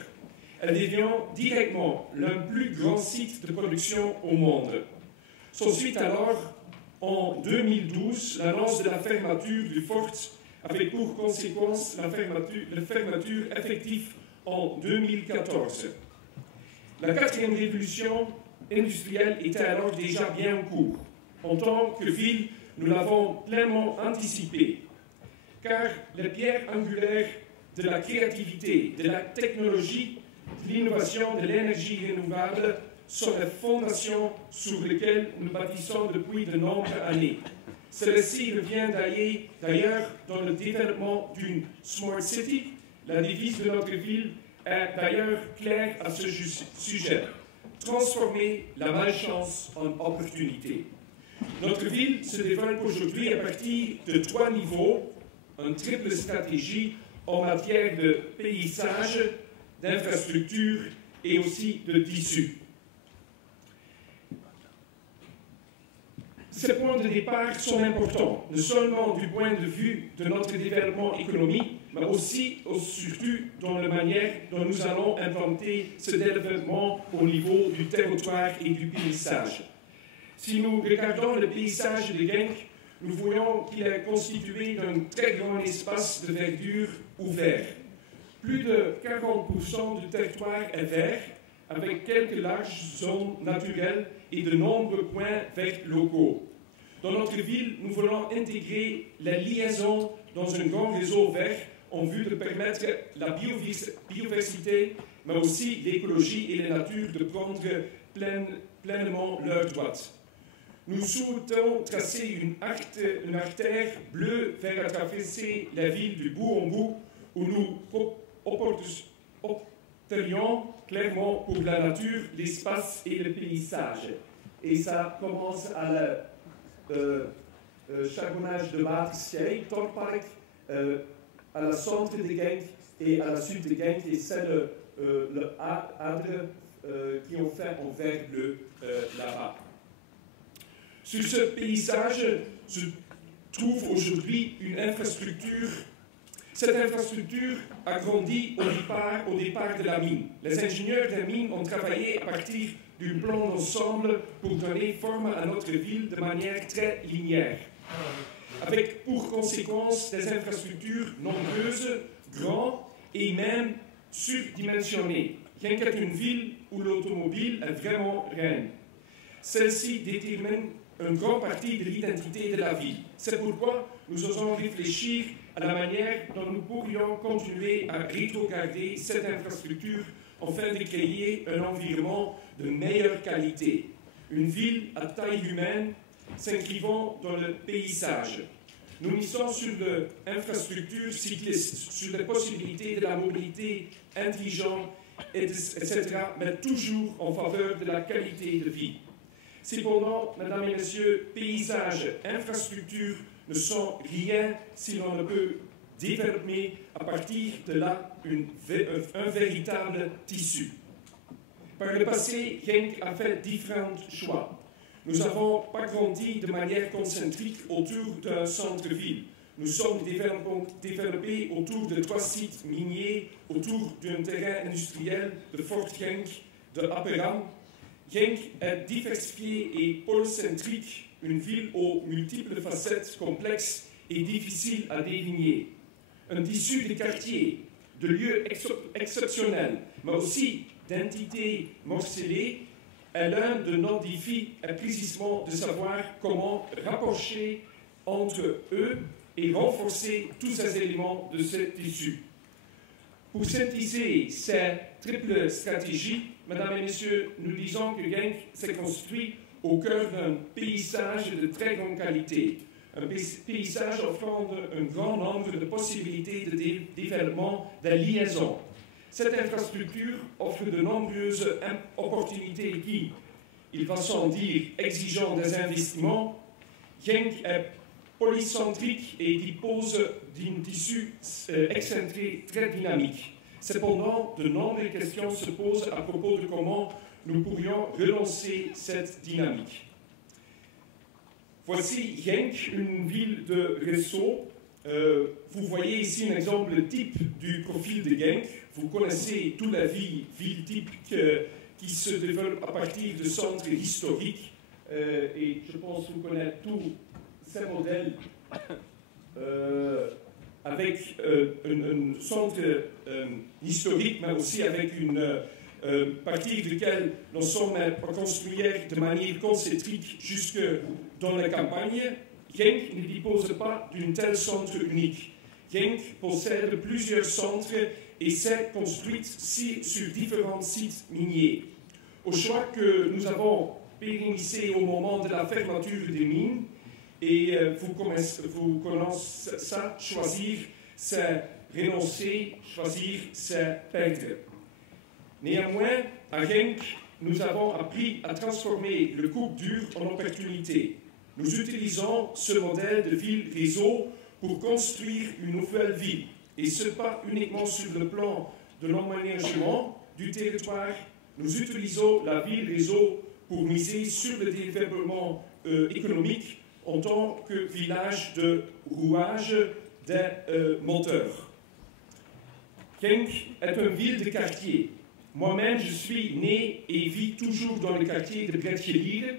Elle devient directement l'un des plus grands sites de production au monde. S'ensuit alors, en 2012, l'annonce de la fermeture du Ford avec pour conséquence la fermeture effective en 2014. La quatrième révolution industrielle était alors déjà bien en cours. En tant que ville, nous l'avons pleinement anticipé, car les pierres angulaires de la créativité, de la technologie, de l'innovation, de l'énergie renouvelable sont les fondations sur lesquelles nous bâtissons depuis de nombreuses années. Celle-ci revient d'ailleurs dans le développement d'une Smart City. La devise de notre ville est d'ailleurs claire à ce sujet. Transformer la malchance en opportunité. Notre ville se développe aujourd'hui à partir de 3 niveaux, une triple stratégie en matière de paysage, d'infrastructure et aussi de tissu. Ces points de départ sont importants, non seulement du point de vue de notre développement économique, mais aussi, surtout, dans la manière dont nous allons implanter ce développement au niveau du territoire et du paysage. Si nous regardons le paysage de Genk, nous voyons qu'il est constitué d'un très grand espace de verdure ouvert. Plus de 40% du territoire est vert, avec quelques larges zones naturelles et de nombreux points verts locaux. Dans notre ville, nous voulons intégrer la liaison dans un grand réseau vert en vue de permettre la biodiversité, mais aussi l'écologie et la nature de prendre pleinement leur droite. Nous souhaitons tracer une artère bleue vers traverser la ville du bout en bout, où nous opterions clairement pour la nature, l'espace et le paysage. Et ça commence à le charbonnage de Waterschei, Torpark, à la centre de Genk et à la sud de Genk, et c'est le Adre qui ont fait en vert bleu là-bas. Sur ce paysage se trouve aujourd'hui une infrastructure. Cette infrastructure a grandi au départ de la mine. Les ingénieurs de la mine ont travaillé à partir d'un plan d'ensemble pour donner forme à notre ville de manière très linéaire, avec pour conséquence des infrastructures nombreuses, grandes et même surdimensionnées. Genk est une ville où l'automobile est vraiment reine. Celle-ci détermine une grande partie de l'identité de la ville. C'est pourquoi nous osons réfléchir à la manière dont nous pourrions continuer à rétrograder cette infrastructure afin de créer un environnement de meilleure qualité. Une ville à taille humaine s'inscrivant dans le paysage. Nous misons sur l'infrastructure cycliste, sur les possibilités de la mobilité intelligente, etc., mais toujours en faveur de la qualité de vie. Cependant, mesdames et messieurs, paysage, infrastructure ne sont rien si l'on ne peut développer à partir de là un véritable tissu. Par le passé, Genk a fait différents choix. Nous n'avons pas grandi de manière concentrique autour d'un centre-ville. Nous sommes développés autour de 3 sites miniers, autour d'un terrain industriel de Fort Genk, de Apperam. Genk est diversifié et polycentrique, une ville aux multiples facettes complexes et difficiles à deviner. Un tissu de quartiers, de lieux exceptionnels, mais aussi d'entités morcelées, est l'un de nos défis est précisément de savoir comment rapprocher entre eux et renforcer tous ces éléments de ce tissu. Pour synthétiser ces triples stratégies, mesdames et messieurs, nous disons que Genk s'est construit au cœur d'un paysage de très grande qualité, un paysage offrant un grand nombre de possibilités de développement, de liaison. Cette infrastructure offre de nombreuses opportunités qui, il va sans dire, exigeant des investissements. Genk est polycentrique et dispose d'un tissu excentré très dynamique. Cependant, de nombreuses questions se posent à propos de comment nous pourrions relancer cette dynamique. Voici Genk, une ville de réseau. Vous voyez ici un exemple type du profil de Genk. Vous connaissez toute la ville type qui se développe à partir de centres historiques. Et je pense que vous connaissez tous ces modèles avec un centre historique, mais aussi avec une partie de laquelle nous sommes à construire de manière concentrique jusque dans la campagne. Genk ne dispose pas d'un tel centre unique. Genk possède plusieurs centres et s'est construite sur différents sites miniers. Au choix que nous avons pérennisé au moment de la fermeture des mines, et vous connaissez ça, choisir, c'est renoncer, choisir, c'est perdre. Néanmoins, à Genk, nous avons appris à transformer le coup dur en opportunité. Nous utilisons ce modèle de ville-réseau pour construire une nouvelle ville, et ce pas uniquement sur le plan de l'aménagement du territoire. Nous utilisons la ville-réseau pour miser sur le développement économique en tant que village de rouage des moteurs. Genk est une ville de quartier. Moi-même, je suis né et vis toujours dans le quartier de Brettjelier.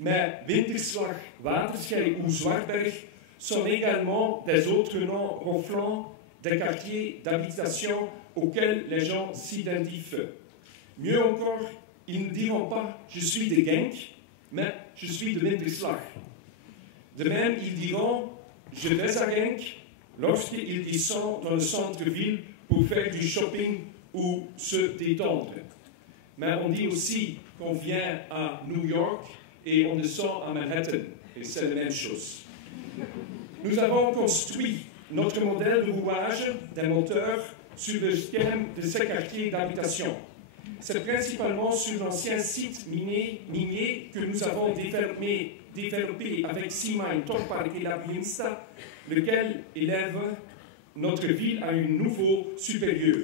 mais Winterslag, Waterschei ou Zwartberg sont également des autres noms ronflants des quartiers d'habitation auxquels les gens s'identifient. Mieux encore, ils ne diront pas « je suis de Genk », mais « je suis de Winterslag ». De même, ils diront « je vais à Genk » lorsqu'ils descendent dans le centre-ville pour faire du shopping ou se détendre. Mais on dit aussi qu'on vient à New York et on descend à Manhattan, et c'est la même chose. Nous avons construit notre modèle de rouage des moteurs sur le schème de ces quartiers d'habitation. C'est principalement sur l'ancien site minier que nous avons développé avec Simine, Torpark et La Biensta, lequel élève notre ville à un niveau supérieur.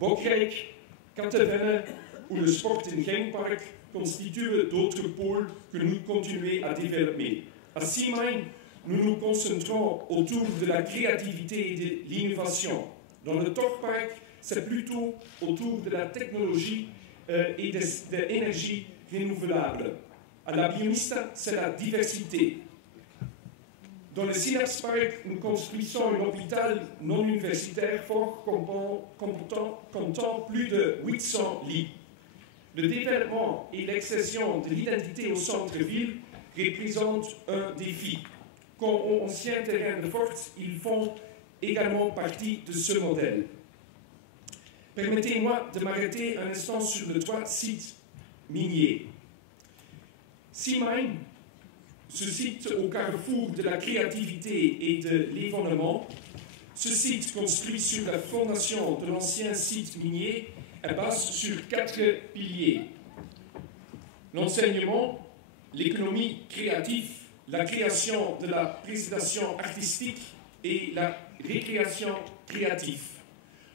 Bokrijk, Kattenvenne ou le Sporting Genk-park constituent d'autres pôles que nous continuons à développer. À Simine, nous nous concentrons autour de la créativité et de l'innovation. Dans le Torpark, c'est plutôt autour de la technologie et de l'énergie renouvelable. À La Biensta, c'est la diversité. Dans le Synapse Park, nous construisons un hôpital non universitaire fort comptant plus de 800 lits. Le développement et l'expression de l'identité au centre-ville représentent un défi. Comme ancien terrain de force, ils font également partie de ce modèle. Permettez-moi de m'arrêter un instant sur les 3 sites miniers. Simine, ce site au carrefour de la créativité et de l'événement, ce site construit sur la fondation de l'ancien site minier est basé sur 4 piliers. L'enseignement, l'économie créative, la création de la présentation artistique et la récréation créative.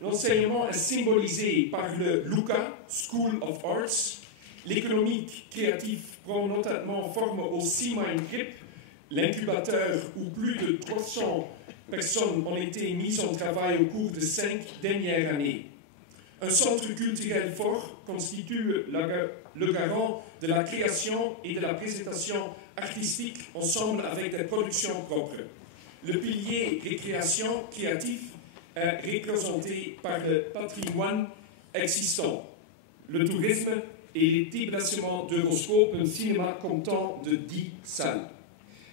L'enseignement est symbolisé par le LUCA, School of Arts. L'économie créative prend notamment forme au Simine Grip, l'incubateur où plus de 300 personnes ont été mises en travail au cours des 5 dernières années. Un centre culturel fort constitue le garant de la création et de la présentation artistique ensemble avec des productions propres. Le pilier récréation créative est représenté par le patrimoine existant, le tourisme et les déplacements d'Euroscope, un cinéma comptant de 10 salles.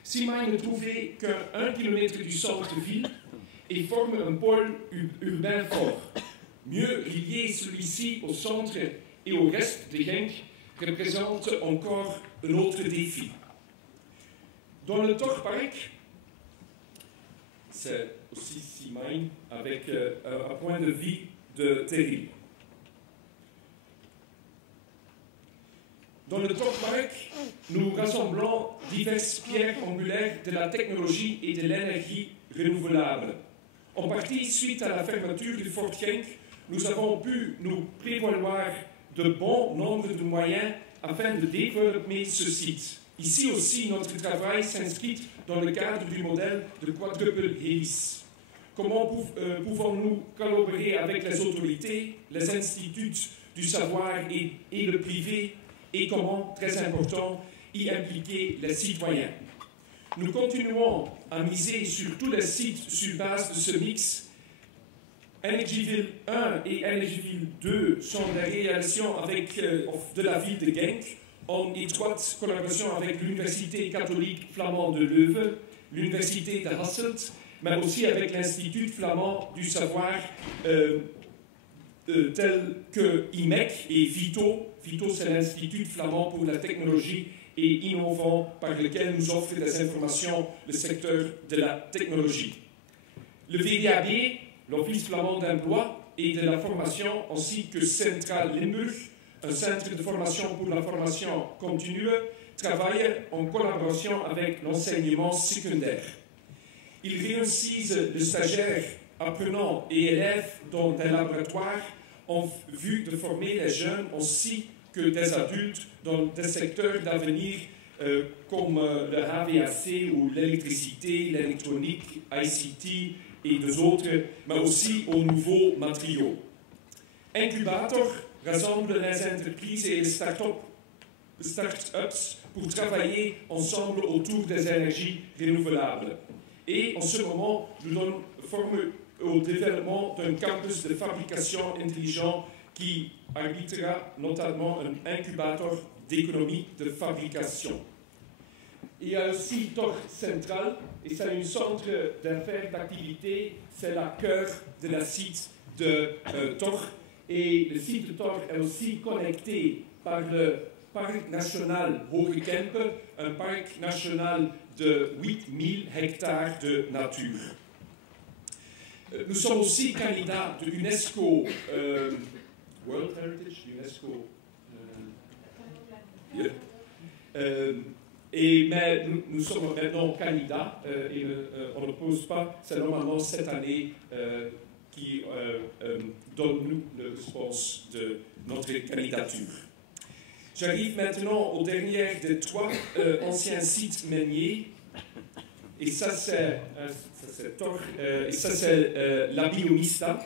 Simine ne trouvait qu'à 1 km du centre-ville et forme un pôle urbain fort. Mieux lier celui-ci au centre et au reste de Genk représente encore un autre défi. Dans le Torpark, c'est aussi Simine avec un point de vue de terrible. Dans le Torpark, nous rassemblons diverses pierres angulaires de la technologie et de l'énergie renouvelable. En partie, suite à la fermeture du Fort Genk, nous avons pu nous prévaloir de bon nombre de moyens afin de développer ce site. Ici aussi, notre travail s'inscrit dans le cadre du modèle de quadruple hélice. Comment pouvons-nous collaborer avec les autorités, les instituts du savoir et le privé, et comment, très important, y impliquer les citoyens. Nous continuons à miser sur tous les sites sur base de ce mix. Energyville 1 et Energyville 2 sont des réalisations de la ville de Genk, en étroite collaboration avec l'Université catholique flamande de Leuven, l'Université de Hasselt, mais aussi avec l'Institut flamand du savoir tel que IMEC et VITO. VITO, c'est l'Institut flamand pour la technologie et innovant par lequel nous offre des informations le secteur de la technologie. Le VDAB, l'Office flamand d'emploi et de la formation, ainsi que Centraal Limburg, un centre de formation pour la formation continue, travaillent en collaboration avec l'enseignement secondaire. Ils réussissent les stagiaires, apprenants et élèves dans des laboratoires en vue de former les jeunes ainsi que des adultes dans des secteurs d'avenir comme le HVAC ou l'électricité, l'électronique, ICT et des autres, mais aussi aux nouveaux matériaux. Incubator rassemble les entreprises et les start-up de start-ups pour travailler ensemble autour des énergies renouvelables. Et en ce moment, nous donnons forme au développement d'un campus de fabrication intelligent qui abritera notamment un incubateur d'économie de fabrication. Il y a aussi Torre Central, et c'est un centre d'affaires d'activité, c'est le cœur de la site de Torre. Et le site de Torre est aussi connecté par le Parc national Hoge Kempen, un parc national de 8000 hectares de nature. Nous sommes aussi candidats de l'UNESCO, World Heritage, UNESCO. Mais nous sommes maintenant candidats et on ne pose pas, c'est normalement cette année qui donne-nous la réponse de notre candidature. J'arrive maintenant au dernier des 3 anciens sites miniers. Et ça, c'est la Biomista.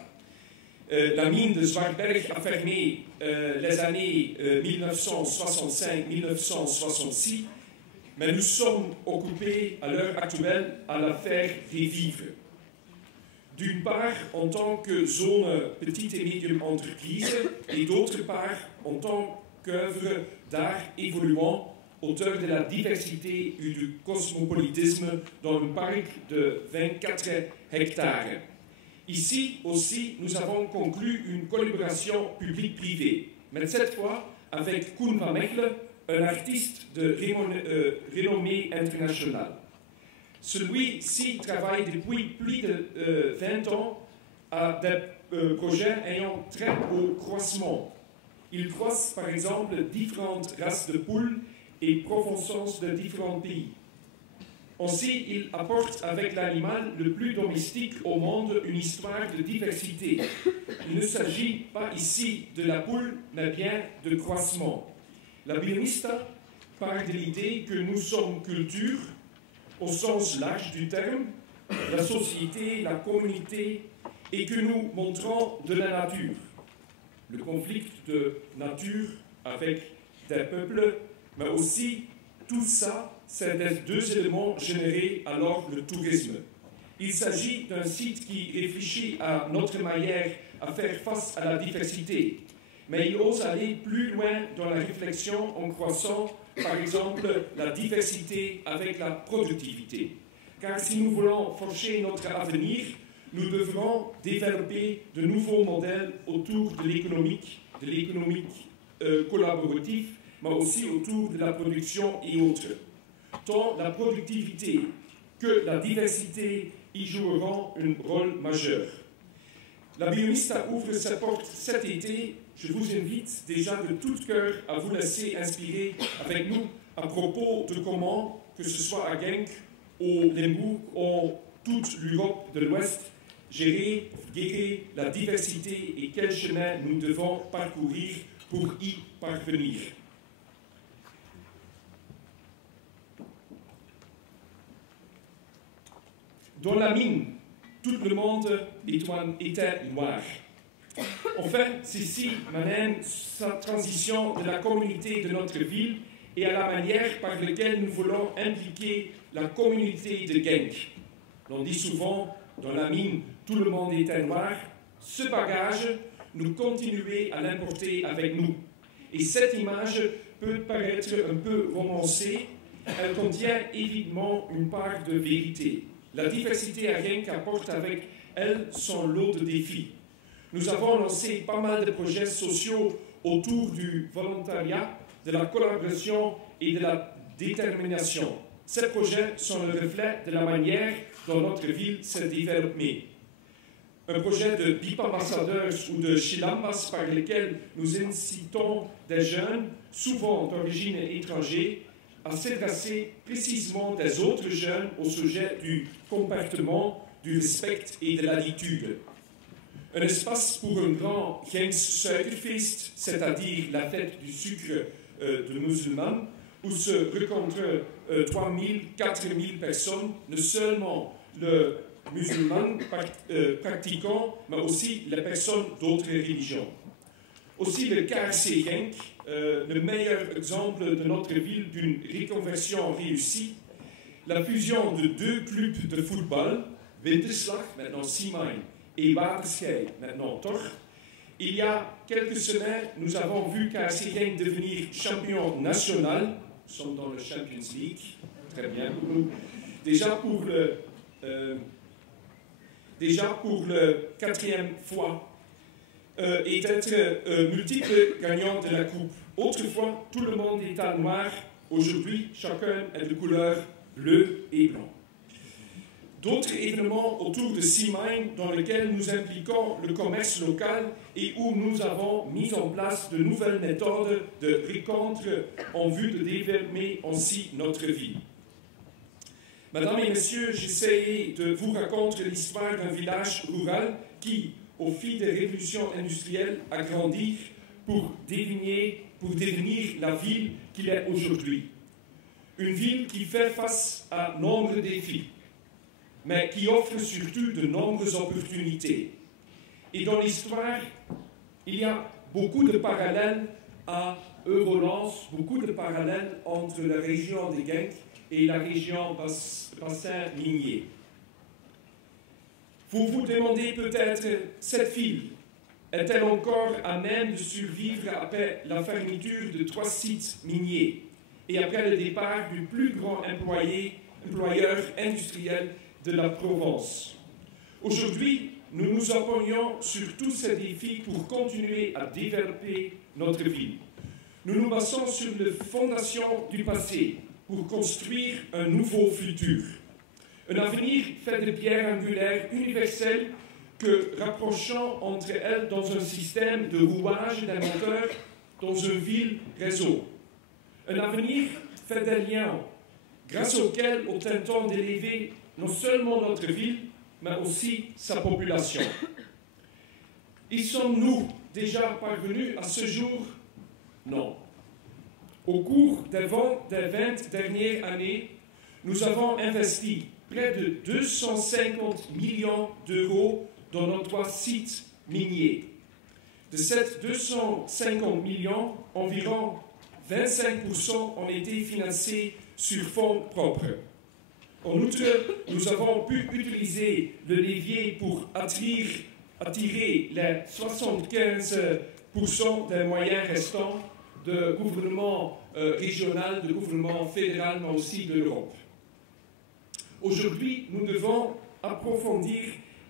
La mine de Zwartberg a fermé les années 1965-1966, mais nous sommes occupés à l'heure actuelle à la faire revivre. D'une part, en tant que zone petite et médium entreprise, et d'autre part, en tant qu'œuvre d'art évoluant auteur de la diversité et du cosmopolitisme dans un parc de 24 hectares. Ici aussi, nous avons conclu une collaboration publique-privée, mais cette fois avec Koen van Mechelen, un artiste de renommée internationale. Celui-ci travaille depuis plus de 20 ans à des projets ayant très haut croissement. Il croise par exemple différentes races de poules et provençance de différents pays. Aussi, il apporte avec l'animal le plus domestique au monde une histoire de diversité. Il ne s'agit pas ici de la poule, mais bien de croissement. La Biomista part de l'idée que nous sommes culture, au sens large du terme, la société, la communauté, et que nous montrons de la nature. Le conflit de nature avec des peuples, mais aussi tout ça, c'est des 2 éléments générés alors le tourisme. Il s'agit d'un site qui réfléchit à notre manière à faire face à la diversité, mais il ose aller plus loin dans la réflexion en croisant, par exemple, la diversité avec la productivité. Car si nous voulons forger notre avenir, nous devrons développer de nouveaux modèles autour de l'économie collaborative, mais aussi autour de la production et autres. Tant la productivité que la diversité y joueront un rôle majeur. La Biomista ouvre ses portes cet été. Je vous invite déjà de tout cœur à vous laisser inspirer avec nous à propos de comment, que ce soit à Genk, au Limbourg, en toute l'Europe de l'Ouest, gérer la diversité et quel chemin nous devons parcourir pour y parvenir. Dans la mine, tout le monde était noir. Enfin, ceci m'amène sa transition de la communauté de notre ville et à la manière par laquelle nous voulons impliquer la communauté de Genk. On dit souvent, dans la mine, tout le monde était noir. Ce bagage, nous continuons à l'importer avec nous. Et cette image peut paraître un peu romancée. Elle contient évidemment une part de vérité. La diversité à Genk apporte avec elle son lot de défis. Nous avons lancé pas mal de projets sociaux autour du volontariat, de la collaboration et de la détermination. Ces projets sont le reflet de la manière dont notre ville s'est développée. Un projet de BIP ambassadeurs ou de Chilambas par lesquels nous incitons des jeunes, souvent d'origine étrangère, à s'adresser précisément des autres jeunes au sujet du comportement, du respect et de l'attitude. Un espace pour un grand Genks suikerfeest, c'est-à-dire la fête du sucre de musulmans, où se rencontrent 3 000, 4 000 personnes, non seulement les musulmans pratiquants, mais aussi les personnes d'autres religions. Aussi le KRC Genk, le meilleur exemple de notre ville d'une reconversion réussie, la fusion de 2 clubs de football, Winterslag, maintenant Simain, et Waterschei, maintenant Torch. Il y a quelques semaines, nous avons vu KRC Genk devenir champion national. Nous sommes dans le Champions League, très bien pour nous. Déjà pour le 4e fois, et d'être multiple gagnant de la coupe. Autrefois, tout le monde était en noir. Aujourd'hui, chacun est de couleur bleu et blanc. D'autres événements autour de Simain dans lesquels nous impliquons le commerce local et où nous avons mis en place de nouvelles méthodes de rencontre en vue de développer ainsi notre vie. Mesdames et messieurs, j'essaie de vous raconter l'histoire d'un village rural qui, au fil des révolutions industrielles, a grandi pour devenir la ville qu'il est aujourd'hui. Une ville qui fait face à nombreux défis, mais qui offre surtout de nombreuses opportunités. Et dans l'histoire, il y a beaucoup de parallèles à Eurolance, beaucoup de parallèles entre la région de Genk et la région bassin minier. Vous vous demandez peut-être, cette ville est-elle encore à même de survivre après la fermeture de 3 sites miniers et après le départ du plus grand employeur industriel de la Provence? Aujourd'hui, nous nous appuyons sur tous ces défis pour continuer à développer notre ville. Nous nous basons sur les fondations du passé pour construire un nouveau futur. Un avenir fait de pierres angulaires universelles que rapprochant entre elles dans un système de rouage d'un moteur dans une ville réseau. Un avenir fait des liens grâce auxquels nous tentons d'élever non seulement notre ville, mais aussi sa population. Y sommes-nous déjà parvenus à ce jour? Non. Au cours des 20 dernières années, nous avons investi près de 250 millions d'euros dans nos 3 sites miniers. De ces 250 millions, environ 25% ont été financés sur fonds propres. En outre, nous avons pu utiliser le levier pour attirer les 75% des moyens restants de gouvernement régional, de gouvernement fédéral, mais aussi de l'Europe. Aujourd'hui, nous devons approfondir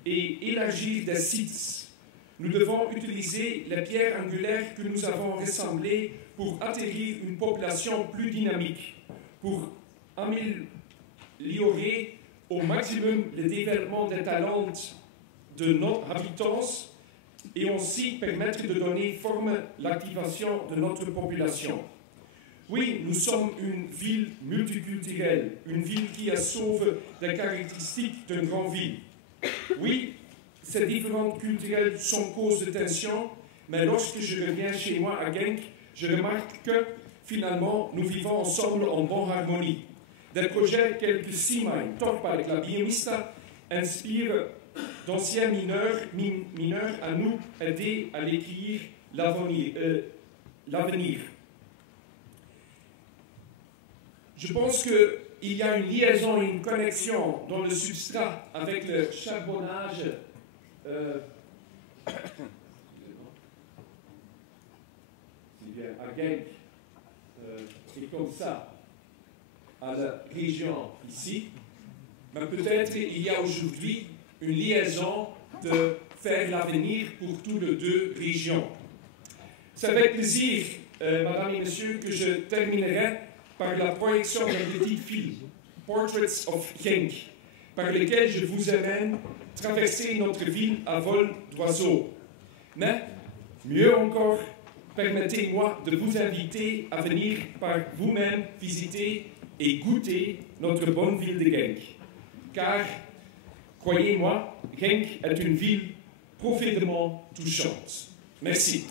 et élargir des sites. Nous devons utiliser les pierres angulaires que nous avons rassemblées pour atterrir une population plus dynamique, pour améliorer au maximum le développement des talents de nos habitants et aussi permettre de donner forme à l'activation de notre population. Oui, nous sommes une ville multiculturelle, une ville qui sauve les caractéristiques d'une grande ville. Oui, ces différentes culturelles sont cause de tension, mais lorsque je reviens chez moi à Genk, je remarque que finalement nous vivons ensemble en bonne harmonie. Des projets tels que Simain, Torpark, la Biomista inspirent d'anciens mineurs à nous aider à l'écrire l'avenir. Je pense qu'il y a une liaison et une connexion dans le substrat avec le charbonnage à Genk et comme ça à la région ici, mais peut-être il y a aujourd'hui une liaison de faire l'avenir pour toutes les 2 régions. C'est avec plaisir, mesdames et messieurs, que je terminerai par la projection d'un petit film, Portraits of Genk, par lequel je vous amène traverser notre ville à vol d'oiseau. Mais, mieux encore, permettez-moi de vous inviter à venir par vous-même visiter et goûter notre bonne ville de Genk. Car, croyez-moi, Genk est une ville profondément touchante. Merci.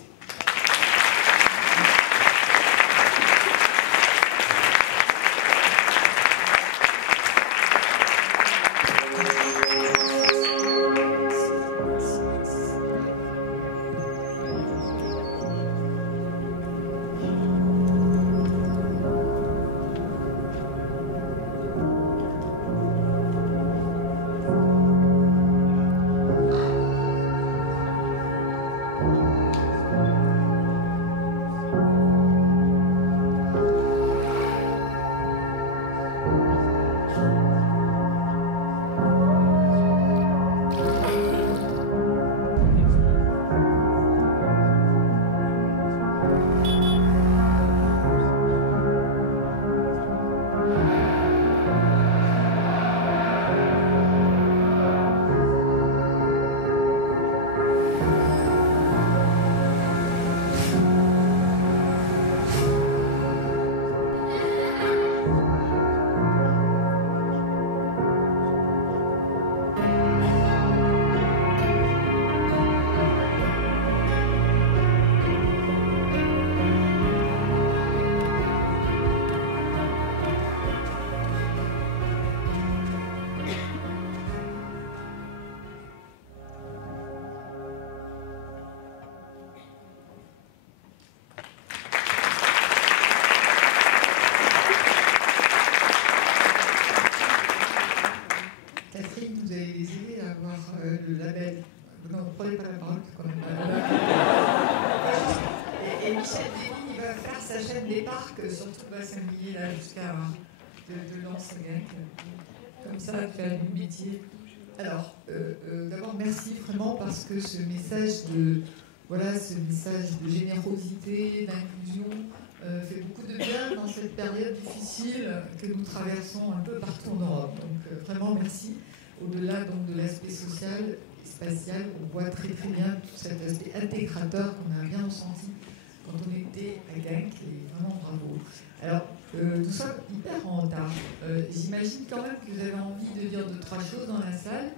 marque, surtout Bassin-Millier, là, jusqu'à de Lens-Genk. Comme ça, tu as du métier. Alors, d'abord, merci vraiment parce que ce message de générosité, d'inclusion, fait beaucoup de bien dans cette période difficile que nous traversons un peu partout en Europe. Donc, vraiment, merci. Au-delà donc de l'aspect social et spatial, on voit très très bien tout cet aspect intégrateur qu'on a bien ressenti quand on était à Genk, et vraiment bravo. Alors, nous sommes hyper en retard. J'imagine quand même que vous avez envie de dire 2-3 choses dans la salle.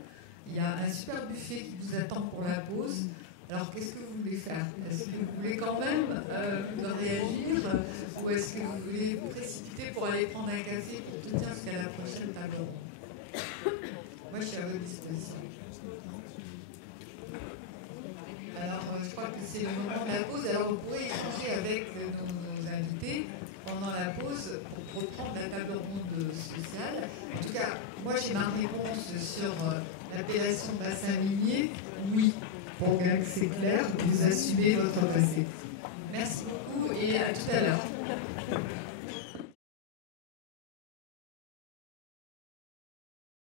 Il y a un super buffet qui vous attend pour la pause. Alors, qu'est-ce que vous voulez faire? Est-ce que vous voulez quand même réagir, ou est-ce que vous voulez vous précipiter pour aller prendre un café pour tout dire jusqu'à la prochaine table ronde? Moi, je suis à votre disposition. Alors, je crois que c'est le moment de la pause. Alors, vous pourrez échanger avec nos invités pendant la pause pour reprendre la table ronde sociale. En tout cas, moi, j'ai ma réponse sur l'appellation bassin minier. Oui, pour Genk, c'est clair, vous assumez votre passé. Merci beaucoup et à tout à l'heure.